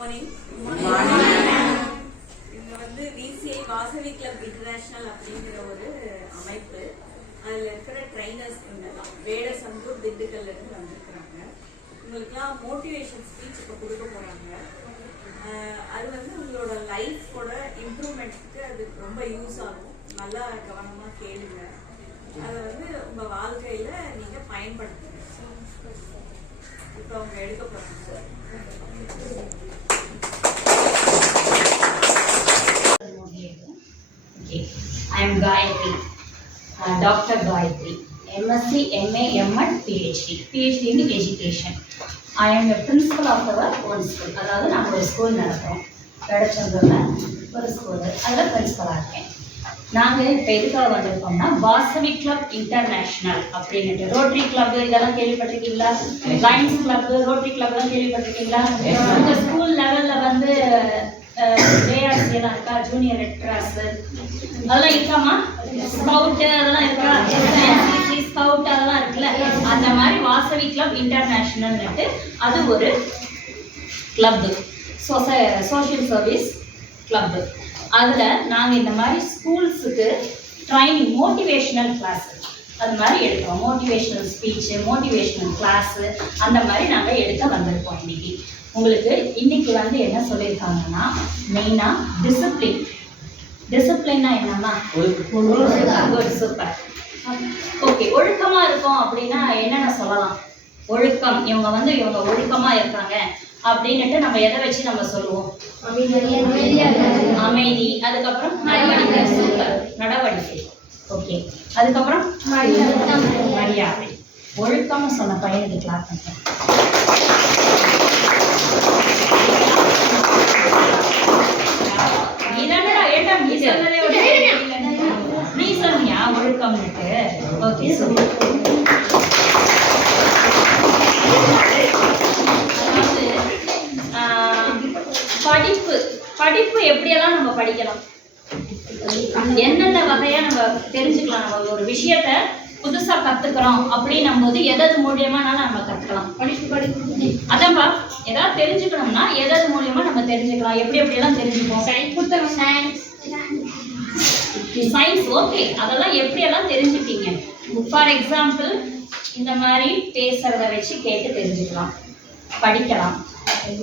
Morning. இவங்க வந்து VCI Vasavi club international அப்படிங்கிற ஒரு அமைப்பு. அதில் இருக்கிற ட்ரைனர்ஸ் இவங்கெல்லாம் வேடசந்தூர் திண்டுக்கல்ல இருந்து வந்திருக்கிறாங்க. இவங்களுக்குலாம் மோட்டிவேஷன் ஸ்பீச் இப்போ கொடுக்க போகிறாங்க. அது வந்து உங்களோட லைஃபோட இம்ப்ரூவ்மெண்ட்டுக்கு அது ரொம்ப யூஸ் ஆகும். நல்லா கவனமாக கேளுங்க. அதை வந்து உங்கள் வாழ்க்கையில் நீங்கள் பயன்படுத்துங்க. இப்போ அவங்க எடுக்க போகிறாங்க. I am Gayatri, Dr. Gayatri, MSc, MA, M.Ed, PhD in Education. I am a principal of our own school. அதாவது நாங்கள் ஒரு ஸ்கூல் நடத்துகிறோம். வேடச்சந்தூரில் ஒரு ஸ்கூலு, அதில் பிரின்சிபலாக இருக்கேன். நாங்கள் இப்போ எதுக்காக வந்திருக்கோம்னா வாசவி கிளப் இன்டர்நேஷ்னல் அப்படின்ட்டு ரோட்டரி கிளப் இதெல்லாம் கேள்விப்பட்டிருக்கீங்களா? லயன்ஸ் கிளப், ரோட்டரி கிளப்லாம் கேள்விப்பட்டிருக்கீங்களா? உங்கள் ஸ்கூல் லெவலில் வந்து JRC எல்லாம் இருக்கா? ஜூனியர் ரெட் கிராஸ் அதெல்லாம் இருக்காமா? ஸ்கவுட்டு அதெல்லாம் இருக்கா? ஸ்கவுட் அதெல்லாம் இருக்குல்ல, அந்த மாதிரி வாசவி கிளப் இன்டர்நேஷ்னல்னுட்டு அது ஒரு கிளப்பு, சோஷியல் சர்வீஸ் கிளப்பு. அதில் நாங்கள் இந்த மாதிரி ஸ்கூல்ஸுக்கு ட்ரைனிங், மோட்டிவேஷ்னல் கிளாஸ் அது மாதிரி எடுக்கிறோம். மோட்டிவேஷ்னல் ஸ்பீச்சு, மோட்டிவேஷ்னல் கிளாஸு அந்த மாதிரி நாங்கள் எடுக்க வந்திருக்கோம். உங்களுக்கு இன்னைக்கு வந்து என்ன சொல்லியிருக்காங்கன்னா, மெயினாக டிசிப்ளின்னா என்னன்னா குட், சூப்பர், ஓகே. ஒழுக்கமாக இருக்கும் அப்படின்னா என்னென்ன சொல்லலாம்? ஒழுக்கம், இவங்க ஒழுக்கமாக இருக்காங்க அப்படின்னுட்டு நம்ம எதை வச்சு நம்ம சொல்லுவோம்? அமைதி. அதுக்கப்புறம் நடவடிக்கை, சூப்பர், நடவடிக்கை, ஓகே. அதுக்கப்புறம் மரியாதை. ஒழுக்கம்னு சொன்ன பையனுக்கு கிளாஸ் பண்ணுறேன். நீ சொன்னியா ஒழுக்கம்னுட்டு? Okay, super. படிப்பு எப்படியெல்லாம் நம்ம படிக்கலாம், என்னென்ன வகையா நம்ம தெரிஞ்சுக்கலாம். நம்ம ஒரு விஷயத்த புதுசா கத்துக்கிறோம் அப்படின்னும் போது எதாவது மூலியமானாலும் நம்ம கத்துக்கலாம். படிப்பு அதான்ப்பா, ஏதாவது தெரிஞ்சுக்கணும்னா எதாவது மூலியமா நம்ம தெரிஞ்சுக்கலாம். எப்படியெல்லாம் தெரிஞ்சுப்போம்? Science, okay. அதெல்லாம் எப்படியெல்லாம் தெரிஞ்சுப்பீங்க? ஃபார் எக்ஸாம்பிள், இந்த மாதிரி பேசுறத வச்சு கேட்டு தெரிஞ்சுக்கலாம், படிக்கலாம்.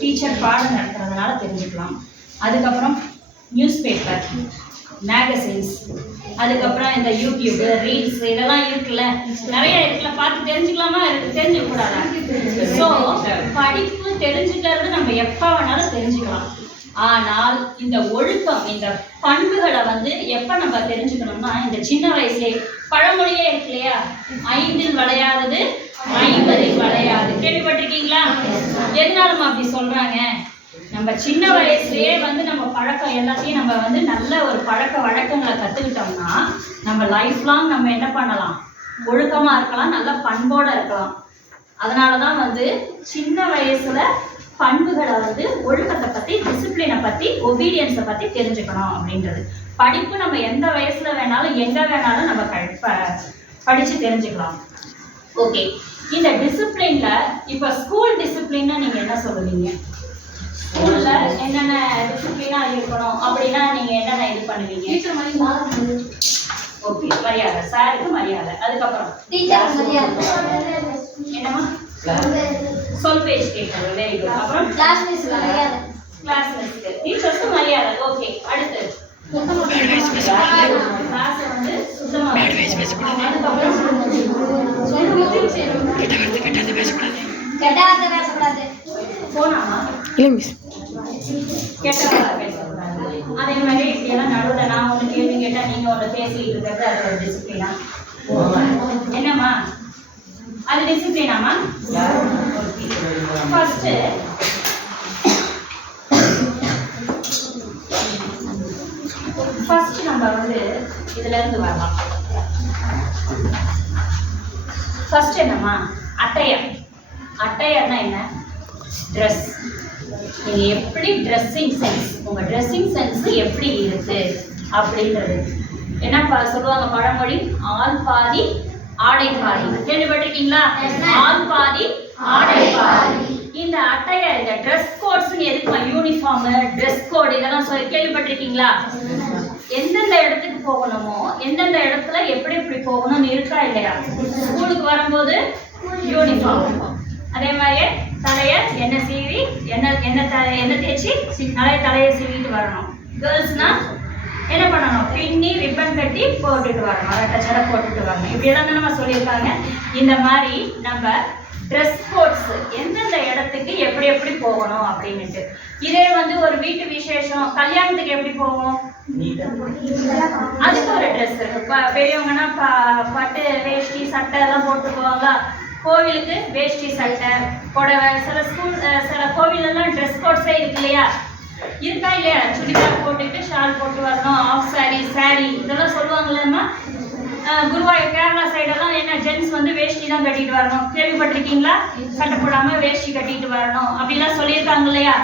டீச்சர் பாடம் நடத்துறதுனால தெரிஞ்சுக்கலாம். அதுக்கப்புறம் நியூஸ் பேப்பர், மேகசின்ஸ், அதுக்கப்புறம் இந்த யூடியூப், ரீல்ஸ் இதெல்லாம் இருக்குல்ல, நிறைய இருக்குல்ல, பார்த்து தெரிஞ்சுக்கலாமா? தெரிஞ்சுக்கூடாதா? ஸோ படிப்பு தெரிஞ்சுக்கிறது நம்ம எப்போ வேணாலும் தெரிஞ்சுக்கலாம். ஆனால் இந்த ஒழுக்கம், இந்த பண்புகளை வந்து எப்போ நம்ம தெரிஞ்சுக்கணும்னா, இந்த சின்ன வயசுலேயே பழமொழியே இருக்கு இல்லையா? 5இல் விளையாதது 50இல் விளையாது. கேள்விப்பட்டிருக்கீங்களா? எதனாலும் அப்படி சொல்றாங்க? நம்ம சின்ன வயசுலயே வந்து நம்ம பழக்கம் எல்லாத்தையும் நம்ம வந்து நல்ல ஒரு பழக்க வழக்கங்களை கற்றுக்கிட்டோம்னா நம்ம லைஃப் லாங் நம்ம என்ன பண்ணலாம்? ஒழுக்கமாக இருக்கலாம், நல்ல பண்போடு இருக்கலாம். அதனால தான் வந்து சின்ன வயசுல பண்புகளை வந்து ஒழுக்கத்தை பற்றி, டிசிப்ளினை பற்றி, ஒபீடியன்ஸை பற்றி தெரிஞ்சுக்கணும் அப்படின்றது. படிப்பு நம்ம எந்த வயசுல வேணாலும் எங்கே வேணாலும் நம்ம படித்து தெரிஞ்சுக்கலாம். ஓகே, இந்த டிசிப்ளின்ல இப்போ ஸ்கூல் டிசிப்ளின்னா நீங்கள் என்ன சொல்லுவீங்க? ஸ்கூல்ல என்னென்ன டிசிப்ளினா இருக்கணும் அப்படின்னா நீங்க என்னென்ன இது பண்ணுவீங்க? ஓகே, மரியாதை, சாருக்கு மரியாதை. அதுக்கப்புறம் என்னமா? சொல் பேச்சு கேட்கறது, வெரி குட். அப்புறம் கிளாஸ் மிஸ்க்கு, டீச்சர்ஸ்க்கு மரியாதை. ஓகே, அடுத்து கிளாஸ் வந்து சுத்தமா. அதுக்கப்புறம் போனாமா? கெட்டவங்களா பேசக்கூடாது. அதே மாதிரி இப்படியெல்லாம் நடுவில் நான் ஒன்று கேள்வி கேட்டால் நீங்கள் ஒன்று பேசிக்கிட்டு இருக்கிறது அது ஒரு டிசிப்ளினா? என்னம்மா அது டிசிப்ளினாமா? ஃபர்ஸ்ட் நம்ம வந்து இதுல இருந்து வரலாம். ஃபர்ஸ்ட் என்னம்மா? அட்டையர்னா என்ன? ட்ரெஸ். நீங்கள் எப்படி ட்ரெஸ்ஸிங் சென்ஸ், உங்கள் ட்ரெஸ்ஸிங் சென்ஸ் எப்படி இருக்கு அப்படின்றது. என்ன சொல்லுவாங்க பழமொழி? ஆள் பாதி ஆடை பாதி. கேள்விப்பட்டிருக்கீங்களா? ஆள் பாதி ஆடை பாதி. இந்த அட்டைய இந்த ட்ரெஸ் கோட்ஸ் எதுக்குமா? யூனிஃபார்ம், ட்ரெஸ் கோட் இதெல்லாம் கேள்விப்பட்டிருக்கீங்களா? எந்தெந்த இடத்துக்கு போகணுமோ எந்தெந்த இடத்துல எப்படி எப்படி போகணும்னு இருக்கா இல்லையா? ஸ்கூலுக்கு வரும்போது யூனிஃபார்ம், அதே மாதிரியே தலைய எண்ணெய் சீவி எண்ணெய் தேய்ச்சி தலையை சீவிட்டு வரணும். கேர்ள்ஸ்னா என்ன பண்ணணும்? பின்னி ரிப்பன் கட்டி போட்டுட்டு வரணும், ரெட்டச்சடை போட்டுட்டு வரணும். இப்படியெல்லாம் தான் நம்ம சொல்லியிருக்காங்க. இந்த மாதிரி நம்ம ட்ரெஸ் கோட்ஸ் எந்தெந்த இடத்துக்கு எப்படி எப்படி போகணும் அப்படின்னுட்டு. இதே வந்து ஒரு வீட்டு விசேஷம், கல்யாணத்துக்கு எப்படி போவோம்? அதுக்கு ஒரு ட்ரெஸ் இருக்கு. பெரியவங்கன்னா பட்டு வேஷ்டி சட்டை எல்லாம் போட்டு போவாங்க. கோவிலுக்கு வேஷ்டி சட்டை புடவை. சில கோவிலெல்லாம் ட்ரெஸ் கோட்ஸே இருக்கு இல்லையா? இருக்கா இல்லையா? சுடிதார் போட்டுட்டு ஷால் போட்டு வரணும், ஆஃப் சாரி இதெல்லாம் சொல்லுவாங்களேம்மா. குருவாயூர் கேரளா சைடெல்லாம் என்ன ஜென்ஸ் வந்து வேஷ்டி தான் கட்டிட்டு வரணும். கேள்விப்பட்டிருக்கீங்களா? சட்டை போடாம வேஷ்டி கட்டிட்டு வரணும் அப்படிலாம் சொல்லியிருக்காங்க இல்லையா?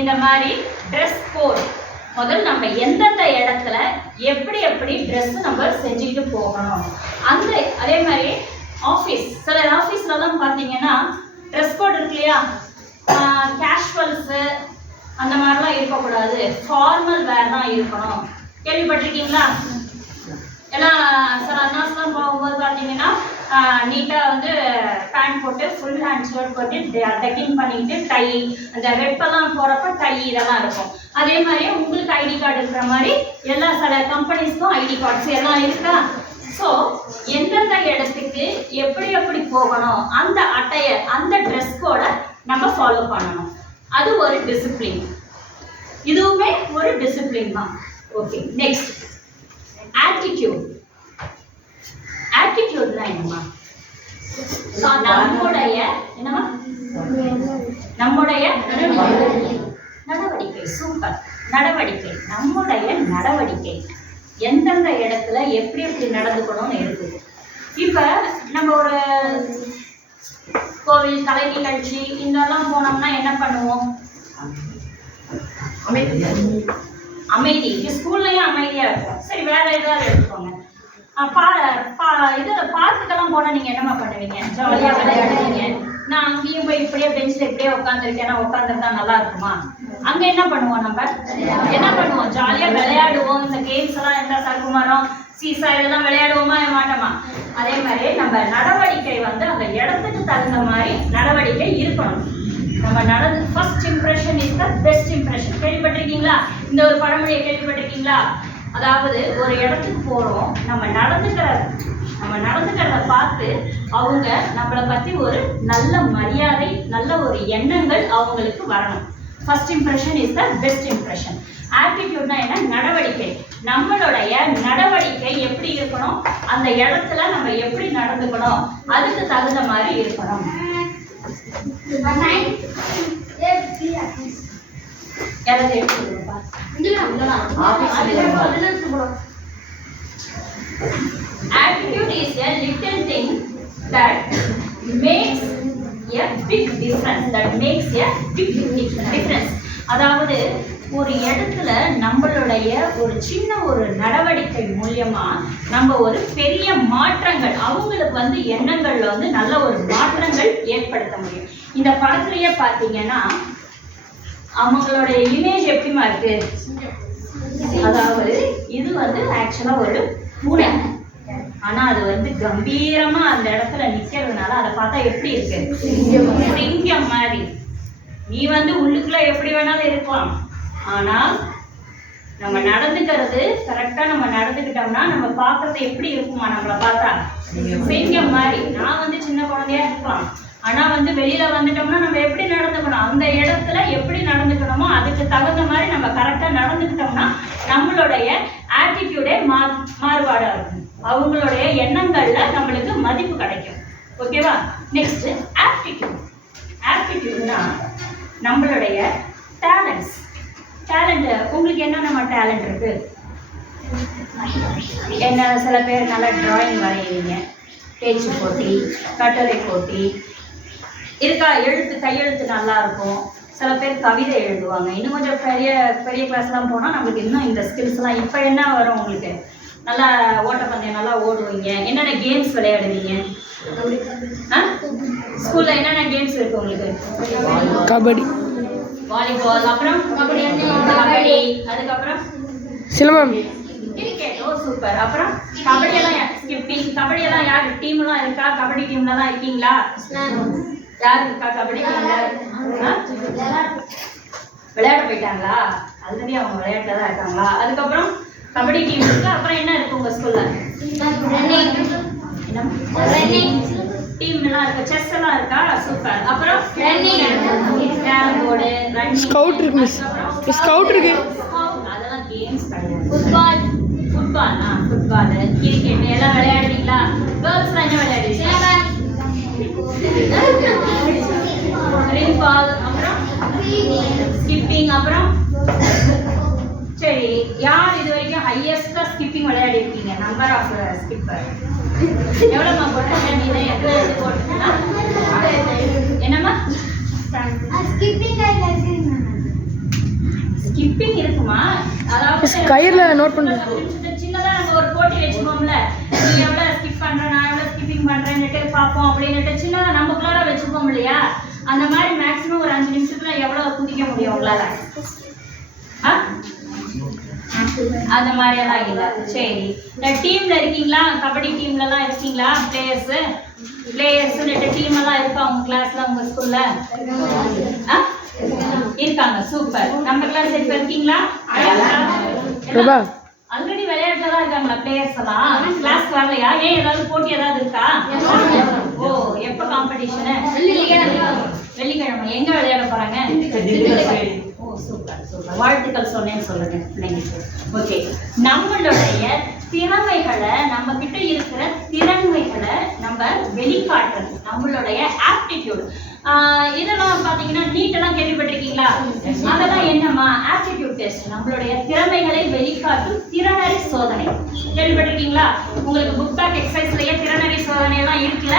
இந்த மாதிரி ட்ரெஸ் கோட் முதல்ல நம்ம எந்தெந்த இடத்துல எப்படி எப்படி ட்ரெஸ் நம்ம செஞ்சுக்கிட்டு போகணும். அதே மாதிரி ஆஃபீஸ், சில ஆஃபீஸ்லலாம் பார்த்தீங்கன்னா ட்ரெஸ் கோட் இருக்கு இல்லையா? கேஷுவல்ஸு அந்த மாதிரிலாம் இருக்கக்கூடாது, ஃபார்மல் வேர் தான் இருக்கணும். கேள்விப்பட்டிருக்கீங்களா? ஏன்னா சில அண்ணாஸ்லாம் போகும்போது பார்த்தீங்கன்னா நீட்டாக வந்து பேண்ட் போட்டு ஃபுல் ஹேண்ட் ஷர்ட் போட்டு டக்கிங் பண்ணிக்கிட்டு டை, அந்த ரெப்பெல்லாம் போகிறப்ப டை இதெல்லாம் இருக்கும். அதே மாதிரியே உங்களுக்கு ஐடி கார்டு இருக்கிற மாதிரி எல்லா சில கம்பெனிஸ்க்கும் ஐடி கார்ட்ஸ் எல்லாம் இருக்கா? ஸோ எந்தெந்த இடத்துக்கு எப்படி எப்படி போகணும் அந்த அட்டையை அந்த ட்ரெஸ் கோடை நம்ம ஃபாலோ பண்ணணும். அது ஒரு டிசிப்ளின். இதுவுமே ஒரு டிசிப்ளின் தான். Okay, next attitude. ஆட்டிடியூட்னா என்னமா? நம்முடைய நடவடிக்கை. சூப்பர். நடவடிக்கை, நம்முடைய நடவடிக்கை எந்தெந்த இடத்துல எப்படி எப்படி நடந்துக்கணும்னு இருக்குது. இப்ப நம்ம ஒரு கோவில் கலை நிகழ்ச்சி இதெல்லாம் போனோம்னா என்ன பண்ணுவோம்? அமைதி. ஸ்கூல்லையும் அமைதியா இருக்கும். சரி, வேற ஏதாவது எடுத்துக்கோங்க. பார்க்குக்கெல்லாம் போனா நீங்க என்னமா பண்ணுவீங்க? ஜாலியா விளையாடுவீங்க. நான் அங்கேயும் போய் இப்படியே பெஞ்சில் இப்படியே உட்காந்துருக்கேன்னா உட்காந்துருந்தா நல்லா இருக்குமா? அங்க என்ன பண்ணுவோம்? நம்ம என்ன பண்ணுவோம்? ஜாலியா விளையாடுவோம். இந்த கேம்ஸ் எல்லாம் எந்த சகுமரம் சீசா இதெல்லாம் விளையாடுவோமா மாட்டோமா? அதே மாதிரி நம்ம நடவடிக்கை வந்து அந்த இடத்துக்கு தகுந்த மாதிரி நடவடிக்கை இருக்கணும். நம்ம first impression is the best impression. கேள்விப்பட்டிருக்கீங்களா? இந்த ஒரு பழமொழியை கேள்விப்பட்டிருக்கீங்களா? அதாவது ஒரு இடத்துக்கு போறோம், நம்ம நடந்துக்கிறத பார்த்து அவங்க நம்மளை பத்தி ஒரு நல்ல மரியாதை, நல்ல ஒரு எண்ணங்கள் அவங்களுக்கு வரணும். First impression is the best impression. ஆட்டிடியூட்னா என்ன? நடவடிக்கை. நம்மளுடைய நடவடிக்கை எப்படி இருக்கணும்? அந்த இடத்துல நம்ம எப்படி நடந்துக்கணும்? அதுக்கு தகுந்த மாதிரி இருக்கணும். Attitude is a little thing that makes a big difference. அதாவது ஒரு இடத்துல நம்மளுடைய ஒரு சின்ன ஒரு நடவடிக்கை மூலியமா நம்ம ஒரு பெரிய மாற்றங்கள், அவங்களுக்கு வந்து எண்ணங்கள்ல வந்து நல்ல ஒரு மாற்றங்கள் ஏற்படுத்த முடியும். இந்த படத்துலயே பார்த்தீங்கன்னா அவங்களுடைய இமேஜ் எப்படிமா இருக்கு? அதாவது இது வந்து ஆக்சுவலா ஒரு பூனை, ஆனா அது வந்து கம்பீரமா அந்த இடத்துல நிக்கிறதுனால அதை பார்த்தா எப்படி இருக்கு? சிங்கம் மாதிரி. நீ வந்து உள்ளுக்குள்ள எப்படி வேணாலும் இருக்கலாம், ஆனா நம்ம நடந்துக்கிறது கரெக்டா நம்ம நடந்துக்கிட்டோம்னா நம்ம பார்க்கறது எப்படி இருக்குமா? நம்மளை பார்த்தா சிங்கம் மாதிரி. நான் வந்து சின்ன குழந்தையா இருக்கலாம், ஆனா வந்து வெளியில வந்துட்டோம்னா நம்ம எப்படி நடந்துக்கணும்? அந்த இடத்துல எப்படி நடந்துக்கணுமோ அதுக்கு தகுந்த மாதிரி நம்ம கரெக்டா நடந்துக்கிட்டோம்னா நம்மளுடைய ஆட்டிடியூடே மாறுபாடா இருக்கும். அவங்களுடைய எண்ணங்கள்ல நம்மளுக்கு மதிப்பு கிடைக்கும். ஓகேவா? Next aptitude. ஆப்டிடியூட்னா நம்மளுடைய டேலண்ட்ஸ். டேலண்ட் உங்களுக்கு என்னென்ன டேலண்ட் இருக்கு? என்ன சில பேர் நல்லா டிராயிங் வரைவீங்க, பேச்சு போட்டி, கட்டுரை போட்டி இருக்கா, கையெழுத்து நல்லா இருக்கும். சில பேர் கவிதை எழுதுவாங்க. இன்னும் கொஞ்சம் பெரிய கிளாஸ்லாம் போனால் நம்மளுக்கு இன்னும் இந்த ஸ்கில்ஸ்லாம். இப்போ என்ன வரும் உங்களுக்கு? நல்லா ஓட்டப்பந்தயம் நல்லா ஓடுவீங்க, என்னென்ன கேம்ஸ் விளையாடுவீங்க, ஸ்கூல்ல என்னென்ன கேம்ஸ் இருக்கு உங்களுக்கு? கபடி, வாலிபால், அப்புறம் கபடி, அதுக்கப்புறம் சிலம்பம், கிரிக்கெட். ஓ சூப்பர். அப்புறம் கபடி எல்லாம் ஸ்கிப்பிங், கபடி எல்லாம் யார் டீம் எல்லாம் இருக்கா? கபடி டீம்ல எல்லாம் இருக்கீங்களா? யார் இருக்கா கபடி டீம்ல? விளையாட போயிட்டாங்களா? ஆல்ரெடி அவங்க விளையாட்டுல தான் இருக்காங்களா? அதுக்கப்புறம் கபடி டீம் இருக்கு. அப்புறம் என்ன இருக்கு உங்க ஸ்கூல்ல? டீம் எல்லாம் இருக்கு. செஸ் எல்லாம் இருக்கா? சூப்பர். அப்புறம் கேரம் போர்டு, ரன்னிங், ஸ்கவுட் இருக்கு மிஸ். ஸ்கவுட் இருக்கு. அதெல்லாம் கேம்ஸ் கிடையாது. ஃபுட்பால் கிரிக்கெட் எல்லாம் விளையாடுவீங்களா? கேர்ள்ஸ்லாம் என்ன விளையாடுவீங்க? ரிங் பால், அப்புறம் ஸ்கிப்பிங். அப்புறம் சரி, யார் இது வரைக்கும் ஹையஸ்டா ஸ்கிப்பிங் விளையாடி இருக்கீங்க? நம்பர் ஆஃப் ஸ்கிப்பர் எவ்வளோமா போட்டாங்க? நீங்க எவ்வளோ போட்டீங்கன்னா என்னம்மா? ஸ்கிப்பிங் இருக்குமா? அதாவது கயிறுல நோட் பண்ணுங்க. சின்னதா நம்ம ஒரு போட்டி வச்சுப்போம்ல, நீ எவ்வளவு ஸ்கிப் பண்ற, நான் எவ்வளவு ஸ்கிப்பிங் பண்றேன்னுட்டு பார்ப்போம் அப்படின்னுட்டு சின்னதா நமக்குள்ளார வச்சுப்போம் இல்லையா? அந்த மாதிரி மேக்ஸிமம் ஒரு 5 நிமிஷத்துல எவ்வளவு குதிக்க முடியும் உங்களால? அந்த மாதிரி எல்லாம் இல்ல. சரி, டீம்ல இருக்கீங்களா? கபடி டீம்ல எல்லாம் இருக்கீங்களா? பிளேயர்ஸ் டீம் எல்லாம் இருக்கா உங்க கிளாஸ்ல, உங்க ஸ்கூல்ல? இருக்காங்க. சூப்பர். நம்ம கிளாஸ் இப்ப இருக்கீங்களா? ஆல்ரெடி விளையாட்டுல தான் இருக்காங்களா பிளேயர்ஸ் எல்லாம்? கிளாஸ் வரலையா? ஏன் ஏதாவது போட்டி ஏதாவது இருக்கா? ஓ, எப்ப காம்படிஷன்? வெள்ளிக்கிழமை. எங்க விளையாட போறாங்க? ஓ சூப்பர் சூப்பர். வாழ்த்துக்கள் சொன்னேன்னு சொல்லுங்க பிள்ளைங்களுக்கு. ஓகே, நம்மளுடைய திறமைகளை, நம்ம கிட்ட இருக்கிற திறமைகளை நம்ம வெளிக்காட்டுறது நம்மளுடைய ஆப்டிடியூட். இதெல்லாம் பாத்தீங்கன்னா நீட்டெல்லாம் கேள்விப்பட்டிருக்கீங்களா? அதெல்லாம் என்னமா? Aptitude test. நம்மளுடைய திறமைகளை வெளிக்காட்டும் திறனறி சோதனை கேள்விப்பட்டிருக்கீங்களா? உங்களுக்கு புக் பேக் எக்ஸசைஸ்லயே திறனறி சோதனை எல்லாம் இருக்குல்ல?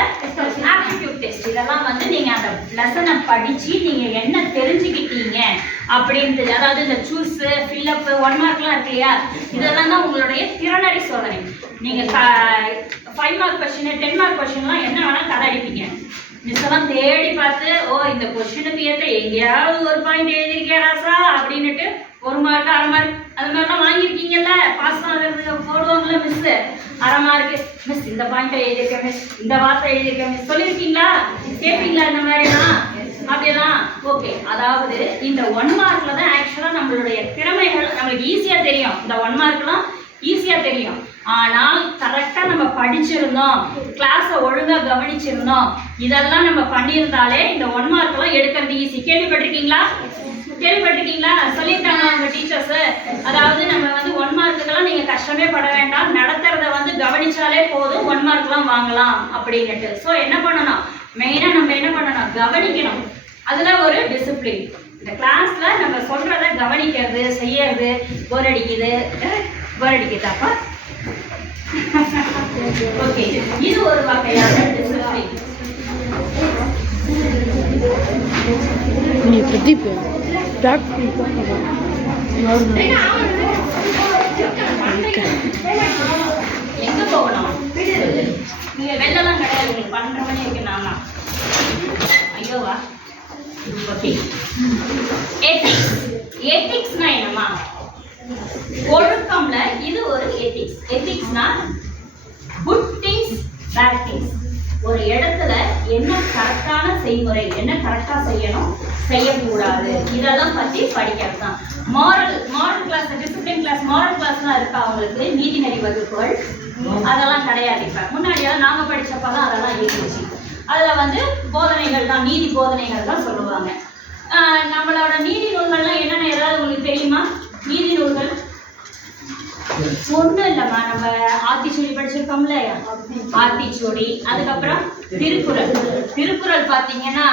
Aptitude test. இதெல்லாம் வந்து நீங்க அந்த லெசனை படிச்சு நீங்க என்ன தெரிஞ்சுக்கிட்டீங்க அப்படின்ட்டு, அதாவது இந்த சூஸ், ஃபில்அப், 1 மார்க்லாம் இருக்கு இல்லையா? இதெல்லாம் தான் உங்களுடைய திறனறி சோதனை. நீங்க 5 மார்க் கொஸ்டின், 10 மார்க் கொஸ்டின்லாம் என்ன வேணா கதை அடிப்பீங்க. மிஸ் எல்லாம் தேடி பார்த்து, ஓ இந்த கொஸ்டினுக்கு ஏற்ற எங்கேயாவது ஒரு பாயிண்ட் எழுதிருக்கியா ராசா அப்படின்னுட்டு 1 மார்க், 1/2 மார்க் அது மாதிரிலாம் வாங்கியிருக்கீங்கல்ல? பாஸ் ஆகிறதுக்கு போடுவாங்கல்ல மிஸ், 1/2 மார்க் மிஸ் இந்த பாயிண்ட்டை எழுதியிருக்கேன் மிஸ், இந்த வார்த்தை எழுதியிருக்கேன் மிஸ் சொல்லியிருக்கீங்களா? கேட்பீங்களா இந்த மாதிரிலாம்? அப்படியெல்லாம் ஓகே. அதாவது இந்த 1 மார்க்ல தான் ஆக்சுவலாக நம்மளுடைய திறமைகள் நம்மளுக்கு ஈஸியாக தெரியும். இந்த 1 மார்க்லாம் ஈஸியாக தெரியும். ஆனால் கரெக்டாக நம்ம படிச்சிருந்தோம், கிளாஸை ஒழுங்காக கவனிச்சிருந்தோம், இதெல்லாம் நம்ம பண்ணியிருந்தாலே இந்த 1 மார்க்லாம் எடுக்கிறது ஈஸி. கேள்விப்பட்டிருக்கீங்களா? சொல்லியிருக்காங்க அவங்க டீச்சர்ஸ். அதாவது நம்ம வந்து 1 மார்க்குக்கெல்லாம் நீங்கள் கஷ்டமே பட வேண்டாம், நடத்துறத வந்து கவனிச்சாலே போதும், 1 மார்க்லாம் வாங்கலாம் அப்படின்னுட்டு. ஸோ என்ன பண்ணணும்? மெயினாக நம்ம என்ன பண்ணணும்? கவனிக்கணும். அதில் ஒரு டிசிப்ளின். இந்த கிளாஸ்ல நம்ம சொல்றத கவனிக்கிறது, செய்யறது. போர் அடிக்குதாப்பா? ஓகே, இது ஒரு வகையான டிசிப்ளின். நீ பிரதீப் பேக் எங்க போகணும்? நீங்க வெளிலலாம் கிடையாது, உங்களுக்கு 12 மணி இருக்கு. நானா ஐயோவா? ஓகே, எத்திக்ஸ்னா என்னமா? ஒழுக்கம்ல இது ஒரு எத்திக்ஸ். எத்திக்ஸ்னா குட் திங்ஸ், பேட் திங்ஸ். ஒரு இடத்துல என்ன கரெக்டான செய்முறை, என்ன கரெக்டா செய்யணும், செய்யக்கூடாது, இதெல்லாம் பத்தி படிக்கிறது தான். Moral class, discipline class, moral கிளாஸ்லாம் இருக்கா அவங்களுக்கு? நீதிநெறி வகுப்புகள் அதெல்லாம் கிடையாது. இப்ப முன்னாடியெல்லாம் நாங்க படிச்சப்பதான் அதெல்லாம் இருந்துச்சு. அதுல வந்து போதனைகள் தான், நீதி போதனைகள் தான் சொல்லுவாங்க. நம்மளோட நீதி நூல்கள்லாம் என்னென்ன ஏதாவது உங்களுக்கு தெரியுமா? நீதி நூல்கள் ஒண்ணும் இல்லம்மா, நம்ம ஆத்திச்சூடி படிச்சிருக்கோம்ல, ஆத்திச்சூடி. அதுக்கப்புறம் திருக்குறள் பாத்தீங்கன்னா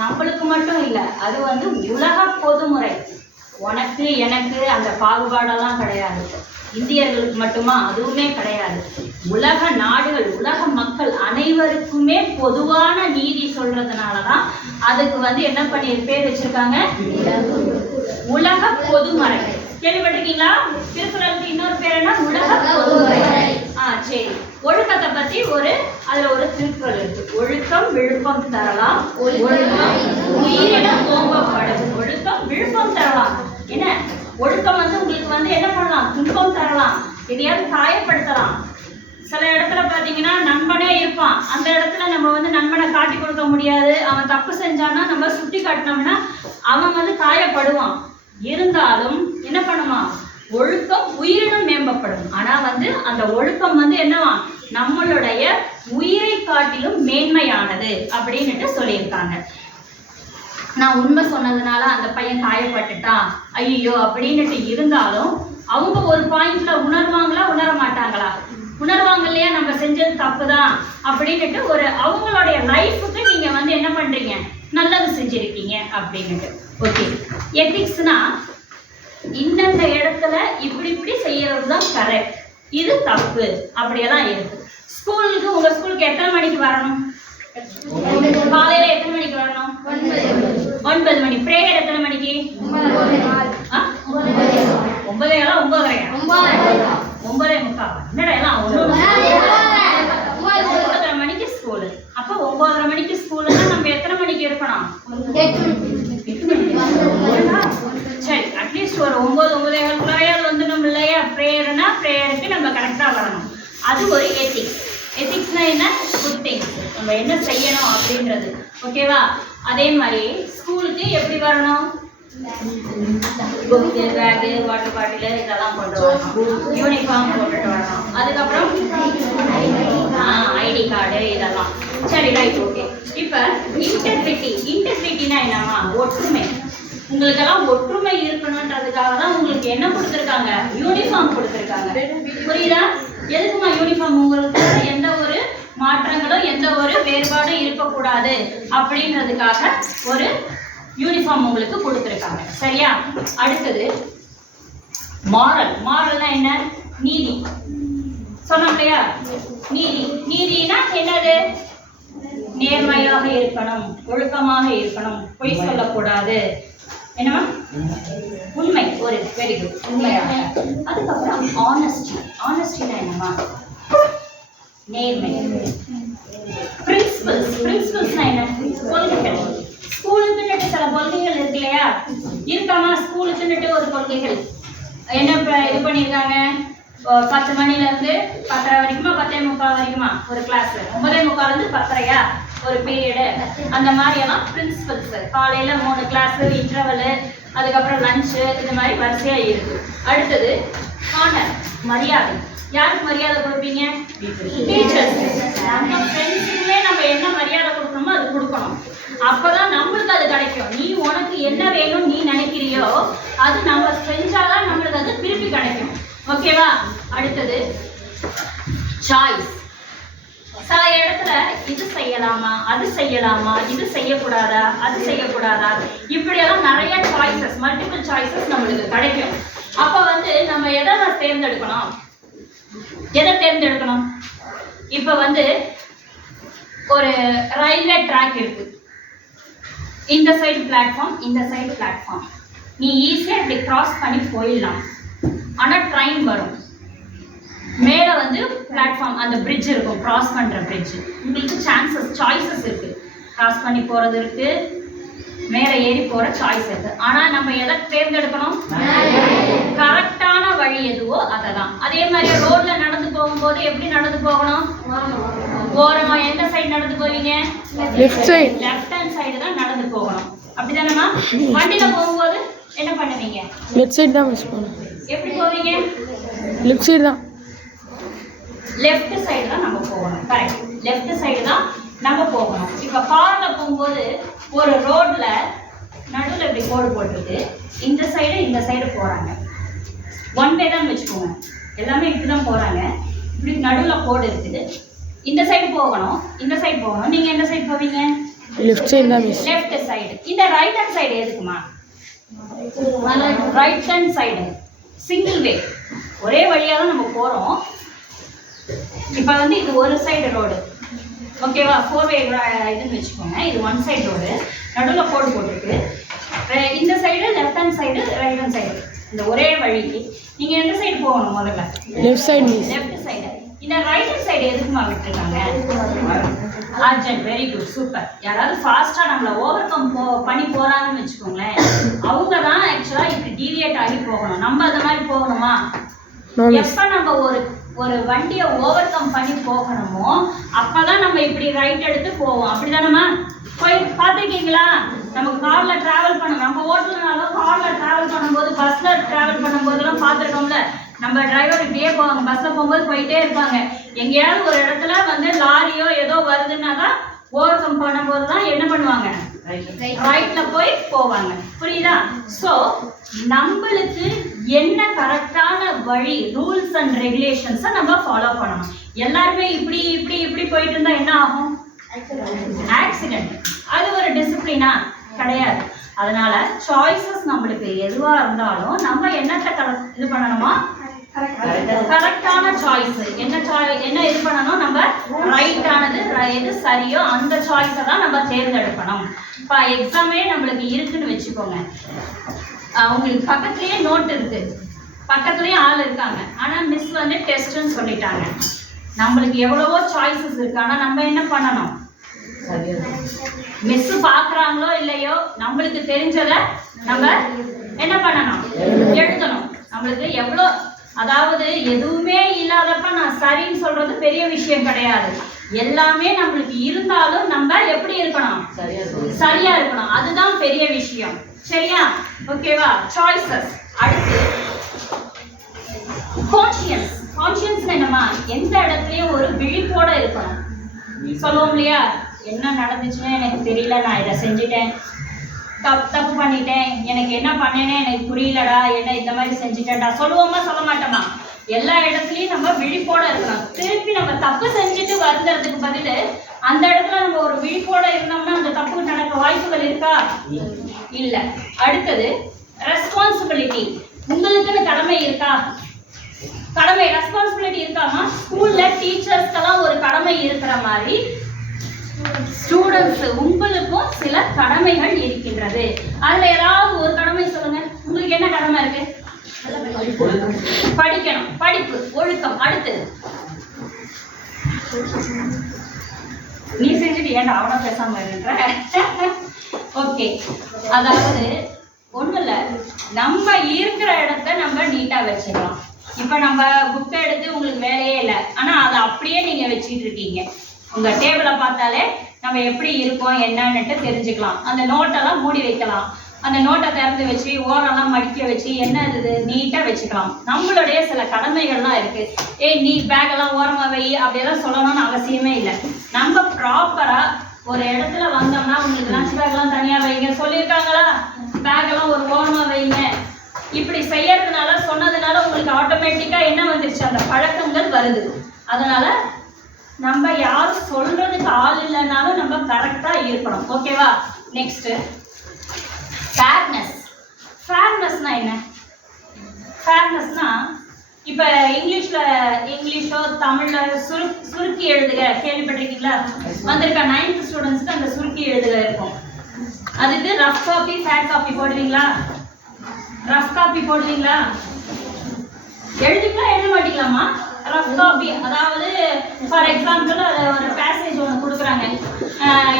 நம்மளுக்கு மட்டும் இல்ல, அது வந்து உலக பொதுமுறை. உனக்கு எனக்கு அந்த பாகுபாடெல்லாம் கிடையாது. இந்தியர்களுக்கு மட்டுமா? அதுவுமே கிடையாது. உலக நாடுகள், உலக மக்கள் அனைவருக்குமே பொதுவான நீதி சொல்றதுனாலதான் அதுக்கு வந்து என்ன பண்ணி பேர் வச்சிருக்காங்க? உலக பொதுமறை. கேள்விப்பட்டிருக்கீங்களா? திருக்குறளுக்கு இன்னொரு பேர் என்ன? உலக பொதுமறை. சரி, ஒழுக்கத்தை பத்தி அதுல ஒரு திருக்குறள் இருக்கு. ஒழுக்கம் விழுப்பம் தரலாம், ஒழுக்கம் உயிரிடம் ஓம்பப்படும். ஒழுக்கம் விழுப்பம் தரலாம். என்ன ஒழுக்கம் உங்களுக்கு என்ன பண்ணலாம்? துன்பம் தரலாம், எதையாவது காயப்படுத்தலாம். சில இடத்துல பாத்தீங்கன்னா நண்பனே இருப்பான், அந்த இடத்துல நம்ம நண்பனை காட்டி கொடுக்க முடியாது. அவன் தப்பு செஞ்சான்னா நம்ம சுட்டி காட்டினோம்னா அவன் காயப்படுவான். இருந்தாலும் என்ன பண்ணுவான்? ஒழுக்கம் உயிரினம் மேம்பப்படும். ஆனா அந்த ஒழுக்கம் என்னவா? நம்மளுடைய உயிரை காட்டிலும் மேன்மையானது அப்படின்னுட்டு சொல்லியிருக்காங்க. நான் உண்மை சொன்னதுனால அந்த பையன் காயப்பட்டுட்டான் ஐயோ அப்படின்னுட்டு இருந்தாலும் அவங்க ஒரு பாயிண்ட்ல உணர்வாங்களா உணர மாட்டாங்களா? உணர்வாங்க இல்லையா? நம்ம செஞ்சது தப்புதான் அப்படின்னுட்டு அவங்களுடைய லைஃபுக்கு நீங்க என்ன பண்றீங்க? நல்லது செஞ்சிருக்கீங்க அப்படின்னுட்டு. ஓகே, எத்திக்ஸ்னா இந்தந்த இடத்துல இப்படி செய்யறது தான் கரெக்ட், இது தப்பு அப்படியெல்லாம் இருக்கு. உங்க ஸ்கூலுக்கு எத்தனை மணிக்கு வரணும்? காலையில எத்தனை மணிக்கு வரணும்? 9 மணி. பிரேயர் எத்தனை மணிக்கு? 9:45. என்னடா எல்லாம் 9:30 மணிக்கு ஸ்கூலு. அப்ப 9:30 மணிக்கு ஸ்கூலுன்னா நம்ம எத்தனை மணிக்கு இருக்கணும்? சரி, அட்லீஸ்ட் ஒரு 9:15 வந்துடும் இல்லையா? பிரேயர்னா பிரேயருக்கு நம்ம கரெக்டா வரணும். அது ஒரு எத்திக்ஸ். எத்திக்ஸ்னா என்ன? குட் திங்ஸ், நம்ம என்ன செய்யணும் அப்படின்றது. ஓகேவா? அதே மாதிரி ஸ்கூலுக்கு எப்படி வரணும்? புக்கு, பேகு, வாட்டர் பாட்டில் இதெல்லாம் கொண்டு வரணும். யூனிஃபார்ம் போட்டுட்டு வரணும். அதுக்கப்புறம் ஐடி கார்டு இதெல்லாம். சரி, ரைட், ஓகே. இப்போ இன்டெகிரிட்டினா என்னவா? ஒற்றுமை. உங்களுக்கெல்லாம் ஒற்றுமை இருக்கணுன்றதுக்காக தான் உங்களுக்கு என்ன கொடுத்துருக்காங்க? யூனிஃபார்ம் கொடுத்துருக்காங்க. புரியுதா? எதுக்குமா யூனிஃபார்ம்? உங்களுக்கு எந்த ஒரு மாற்றங்களும் எந்த ஒரு வேறுபாடும் இருக்கக்கூடாது அப்படின்றதுக்காக ஒரு யூனிஃபார்ம் உங்களுக்கு கொடுத்துருக்காங்க. சரியா? அடுத்தது மாரல்னா என்ன? நீதி. சொன்னோம் இல்லையா? நீதினா என்னது? நேர்மையாக இருக்கணும், ஒழுக்கமாக இருக்கணும், பொய் சொல்லக்கூடாது. என்னமா? உண்மை. ஒரு வெரி குட், உண்மையாக. அதுக்கப்புறம் ஆனஸ்டினா என்னமா? நேர்மை. பிரின்சிபல்ஸ்னா என்ன? கொள்கைகள். ஸ்கூலுக்குன்னுட்டு சில கொள்கைகள் இருக்கு இல்லையா? இருக்காமா? ஸ்கூலுக்குன்னுட்டு ஒரு கொள்கைகள் என்ன இது பண்ணியிருக்காங்க? 10 மணிலேருந்து 10:30 வரைக்குமா, 10:45 வரைக்குமா ஒரு கிளாஸ், 9:45 10:30 ஒரு பீரியடு, அந்த மாதிரியெல்லாம் பிரின்சிபல்ஸ். காலையில் 3 கிளாஸ், இன்டர்வலு, அதுக்கப்புறம் லஞ்சு, இது மாதிரி வரிசையாக இருக்கு. அடுத்தது ஆனர், மரியாதை. யாருக்கு மரியாதை கொடுப்பீங்க? டீச்சர்ஸ். நம்ம ஃப்ரெண்ட்ஸுக்குமே நம்ம என்ன மரியாதை கொடுக்கணுமோ அது கொடுக்கணும். அப்பதான் நம்மளுக்கு அது கிடைக்கும். நீ உனக்கு என்ன வேணும் நீ நினைக்கிறியோ அது நம்ம செஞ்சாதான் நம்மளுக்கு அது திருப்பி கிடைக்கும். ஓகேவா? அடுத்தது சாய்ஸ். சில இடத்துல இது செய்யலாமா, அது செய்யலாமா, இது செய்யக்கூடாதா, அது செய்யக்கூடாதா, இப்படியெல்லாம் நிறைய சாய்ஸஸ், மல்டிபிள் சாய்ஸஸ் நம்மளுக்கு கிடைக்கும். அப்ப நம்ம எதை தேர்ந்தெடுக்கணும்? இப்ப ஒரு ரயில்வே ட்ராக் இருக்கு. இந்த சைடு பிளாட்ஃபார்ம், இந்த சைடு பிளாட்ஃபார்ம். நீ ஈஸியா இப்படி கிராஸ் பண்ணி போயிடலாம். ஆனா ட்ரெயின் வரும். மேல பிளாட்ஃபார்ம், அந்த பிரிட்ஜ் இருக்கும், கிராஸ் பண்ற பிரிட்ஜ். உங்களுக்கு சாய்ஸஸ் இருக்கு. கிராஸ் பண்ணி போறது இருக்கு, மேல ஏறி போற சாய்ஸ் இருக்கு. ஆனா நம்ம எதை தேர்ந்தெடுக்கணும்? கரெக்டான வழி எதுவோ அததான். அதே மாதிரி ரோட்ல நடந்து போகும்போது எப்படி நடந்து போகணும்? ஓரமா எந்த சைடு நடந்து போவீங்க? லெஃப்ட் ஹேண்ட் சைடு தான் நடந்து போகணும். அப்படிதானேமா? வண்டியில போகும்போது என்ன பண்ணுவீங்க? லெஃப்ட் சைடு தான் மிஸ் பண்ணணும். எப்படி போவீங்க? லெஃப்ட் சைடு தான். லெஃப்ட் சைடு தான் நம்ம போகணும். கரெக்ட், லெஃப்ட் சைடு தான் நம்ம போகணும். இப்ப கார்ல போகும்போது ஒரு ரோட்ல நடுவில் இப்படி கோடு போட்டுருக்கு. இந்த சைடு போறாங்க. ஒன் வே தான் வச்சுக்கோங்க. எல்லாமே இப்படிதான் போறாங்க. இப்படி நடுவில் கோடு இருக்குது. இந்த சைடு போகணும், இந்த சைடு போகணும். நீங்க எந்த சைடு போவீங்க? லெஃப்ட் சைடு தான் மிஸ். Left side. இந்த ரைட் ஹேண்ட் சைடு எதுக்குமா? ரைட் ஹேண்ட் சைடு சிங்கிள் வே, ஒரே வழியா தான் நம்ம போறோம். இப்ப இது ஒரு சைடு ரோடு. ஓகேவா? 4 வே இதுன்னு வச்சுக்கோங்க. இது ஒன் சைடு ரோடு, நடுவில் கோடு போட்டுருக்கு. இந்த side left hand side, right hand side, இந்த ஒரே வழி. நீங்க எந்த சைடு போகணும்? முதல்ல left side miss. Left side. இந்த ரைட் ஹேண்ட் சைடு எதுக்குமா விட்டுருக்காங்க? அர்ஜென்ட். Very good, super. யாராவது ஃபாஸ்டா நம்மள ஓவர் கம் பண்ணி போறாங்கன்னு வச்சுக்கோங்களேன், அவங்க தான் ஆக்சுவலா இப்படி டீவியேட் ஆகி போகணும். நம்ம அந்த மாதிரி போகணுமா? எப்ப நம்ம ஒரு வண்டியை ஓவர் கம் பண்ணி போகணுமோ அப்பதான் நம்ம இப்படி ரைட் எடுத்து போவோம். அப்படிதானம்மா? போய் பார்த்துருக்கீங்களா? நம்ம கார்ல டிராவல் பண்ணணும், நம்ம ஓட்டுனாலும் கார்ல டிராவல் பண்ணும்போது, பஸ்ல டிராவல் பண்ணும்போதெல்லாம் பார்த்துருக்கோம்ல, நம்ம டிரைவர் இப்படியே போவாங்க, பஸ்ல போகும்போது போயிட்டே இருப்பாங்க. எங்கேயாவது ஒரு இடத்துல வந்து லாரியோ ஏதோ வருதுன்னா தான் ஓவர் கம் பண்ணும்போது தான் என்ன பண்ணுவாங்க? ரைட்ல போய் போவாங்க. புரியுதா? சோ நம்மளுக்கு என்ன கரெக்டான வழி, ரூல்ஸ் அண்ட் ரெகுலேஷன்ஸை நம்ம ஃபாலோ பண்ணணும். எல்லாருமே இப்படி இப்படி இப்படி போயிட்டு இருந்தா என்ன ஆகும்? ஆக்சிடென்ட். அது ஒரு டிசிப்ளினா கிடையாது. அதனால சாய்ஸஸ் நம்மளுக்கு எதுவா இருந்தாலும் நம்ம என்னத்தை இது பண்ணணுமா? கரெக்டான சாய்ஸ் என்ன இது பண்ணணும்? நம்ம ரைட்டானது எது சரியோ அந்த சாய்ஸை தான் நம்ம தேர்ந்தெடுக்கணும். இப்போ எக்ஸாமே நம்மளுக்கு இருக்குன்னு வச்சுக்கோங்க, உங்களுக்கு பக்கத்துலயே நோட் இருக்கு, பக்கத்துலயே ஆள் இருக்காங்க, ஆனா மிஸ் வந்து டெஸ்ட்னு சொல்லிட்டாங்க. நம்மளுக்கு எவ்வளவோ சாய்ஸஸ் இருக்கு, ஆனா நம்ம என்ன பண்ணணும்? மிஸ் பாக்குறாங்களோ இல்லையோ நம்மளுக்கு தெரிஞ்சதை நம்ம என்ன பண்ணணும்? எழுதணும். நம்மளுக்கு எவ்வளோ, அதாவது எதுவுமே இல்லாதப்ப நான் சரின்னு சொல்றது பெரிய விஷயம் கிடையாது. எல்லாமே நம்மளுக்கு இருந்தாலும் நம்ம எப்படி இருக்கணும்? சரியா இருக்கணும். அதுதான் பெரிய விஷயம். சரியா? ஓகேவா? சாய்ஸஸ். அடுத்து கான்ஷியன்ஸ். கான்ஷியன்ஸ் என்னமா? எந்த இடத்துலயும் ஒரு விழிப்போட இருக்கணும். சொல்லுவோம் இல்லையா, என்ன நடந்துச்சுன்னு எனக்கு தெரியல, நான் இதை செஞ்சுட்டேன், தப்பு பண்ணிட்டேன், எனக்கு என்ன பண்ணேனே எனக்கு புரியலடா, என்ன இந்த மாதிரி செஞ்சுட்டேன்டா சொல்லுவோமா சொல்ல மாட்டோமா? எல்லா இடத்துலயும் நம்ம விழிப்போட இருக்கணும். திருப்பி நம்ம தப்பு செஞ்சுட்டு வருந்துறதுக்கு பதில் அந்த இடத்துல நம்ம ஒரு விழிப்போட இருந்தோம்னா அந்த தப்பு நடக்க வாய்ப்புகள் இருக்கா? இல்ல. அடுத்தது ரெஸ்பான்சிபிலிட்டி. உங்களுக்குன்னு கடமை இருக்கா? கடமை, ரெஸ்பான்சிபிலிட்டி இருக்காமா? ஸ்கூல்ல டீச்சர்ஸ்க்கெல்லாம் ஒரு கடமை இருக்கிற மாதிரி ஸ்டூடெண்ட்ஸ் உங்களுக்கும் சில கடமைகள் இருக்கின்றது. அதுல ஏதாவது ஒரு கடமை சொல்லுங்க. உங்களுக்கு என்ன கடமை இருக்கு? படிக்கணும், படிப்பு, ஒழுக்கம். அடுத்து நீ செஞ்சுட்டு ஏன்டா அவனா பேசாம இருன்ற? ஓகே, அதாவது ஒண்ணு இல்ல, நம்ம இருக்கிற இடத்த நம்ம நீட்டா வச்சுக்கலாம். இப்ப நம்ம புக்கை எடுத்து உங்களுக்கு வேலையே இல்லை, ஆனா அதை அப்படியே நீங்க வச்சுட்டு இருக்கீங்க. உங்க டேபிளை பார்த்தாலே நம்ம எப்படி இருக்கோம் என்னன்னுட்டு தெரிஞ்சுக்கலாம். அந்த நோட்டெல்லாம் மூடி வைக்கலாம், அந்த நோட்டை திறந்து வச்சு ஓரெல்லாம் மடிக்க வச்சு என்ன இது நீட்டா வச்சுக்கலாம். நம்மளுடைய சில கடமைகள்லாம் இருக்கு. நீ பேக்கெல்லாம் ஓரமா வை அப்படியெல்லாம் சொல்லணும்னு அவசியமே இல்லை. நம்ம ப்ராப்பரா ஒரு இடத்துல வந்தோம்னா உங்களுக்கு லஞ்ச் பேக்லாம் தனியா வைங்க சொல்லியிருக்காங்களா? பேக்கெல்லாம் ஒரு ஓரமா வைங்க. இப்படி செய்யறதுனால சொன்னதுனால உங்களுக்கு ஆட்டோமேட்டிக்கா என்ன வந்துருச்சு? அந்த பழக்கங்கள் வருது. அதனால நம்ம யாரும் சொல்றதுக்கு ஆள் இல்லைனாலும் நம்ம கரெக்டா இருக்கணும். ஓகேவா? Next fairness. ஃபேர்னஸ்னா என்ன? ஃபேர்னஸ்னா இப்ப இங்கிலீஷோ தமிழ்ல சுருக்கி எழுதுக கேள்விப்பட்டிருக்கீங்களா? வந்திருக்க 9th ஸ்டூடெண்ட்ஸ்க்கு அந்த சுருக்கி எழுதுக இருக்கும். அதுக்கு ரஃப் காப்பி ஃபேட் காப்பி போடுவீங்களா? ரஃப் காப்பி போடுவீங்களா? எழுதிக்கலாம், எழுத மாட்டீங்களாமா? ரஃப் காப்பி அதாவது ஃபார் எக்ஸாம்பிள் ஒரு பேசேஜ் ஒன்று கொடுக்குறாங்க,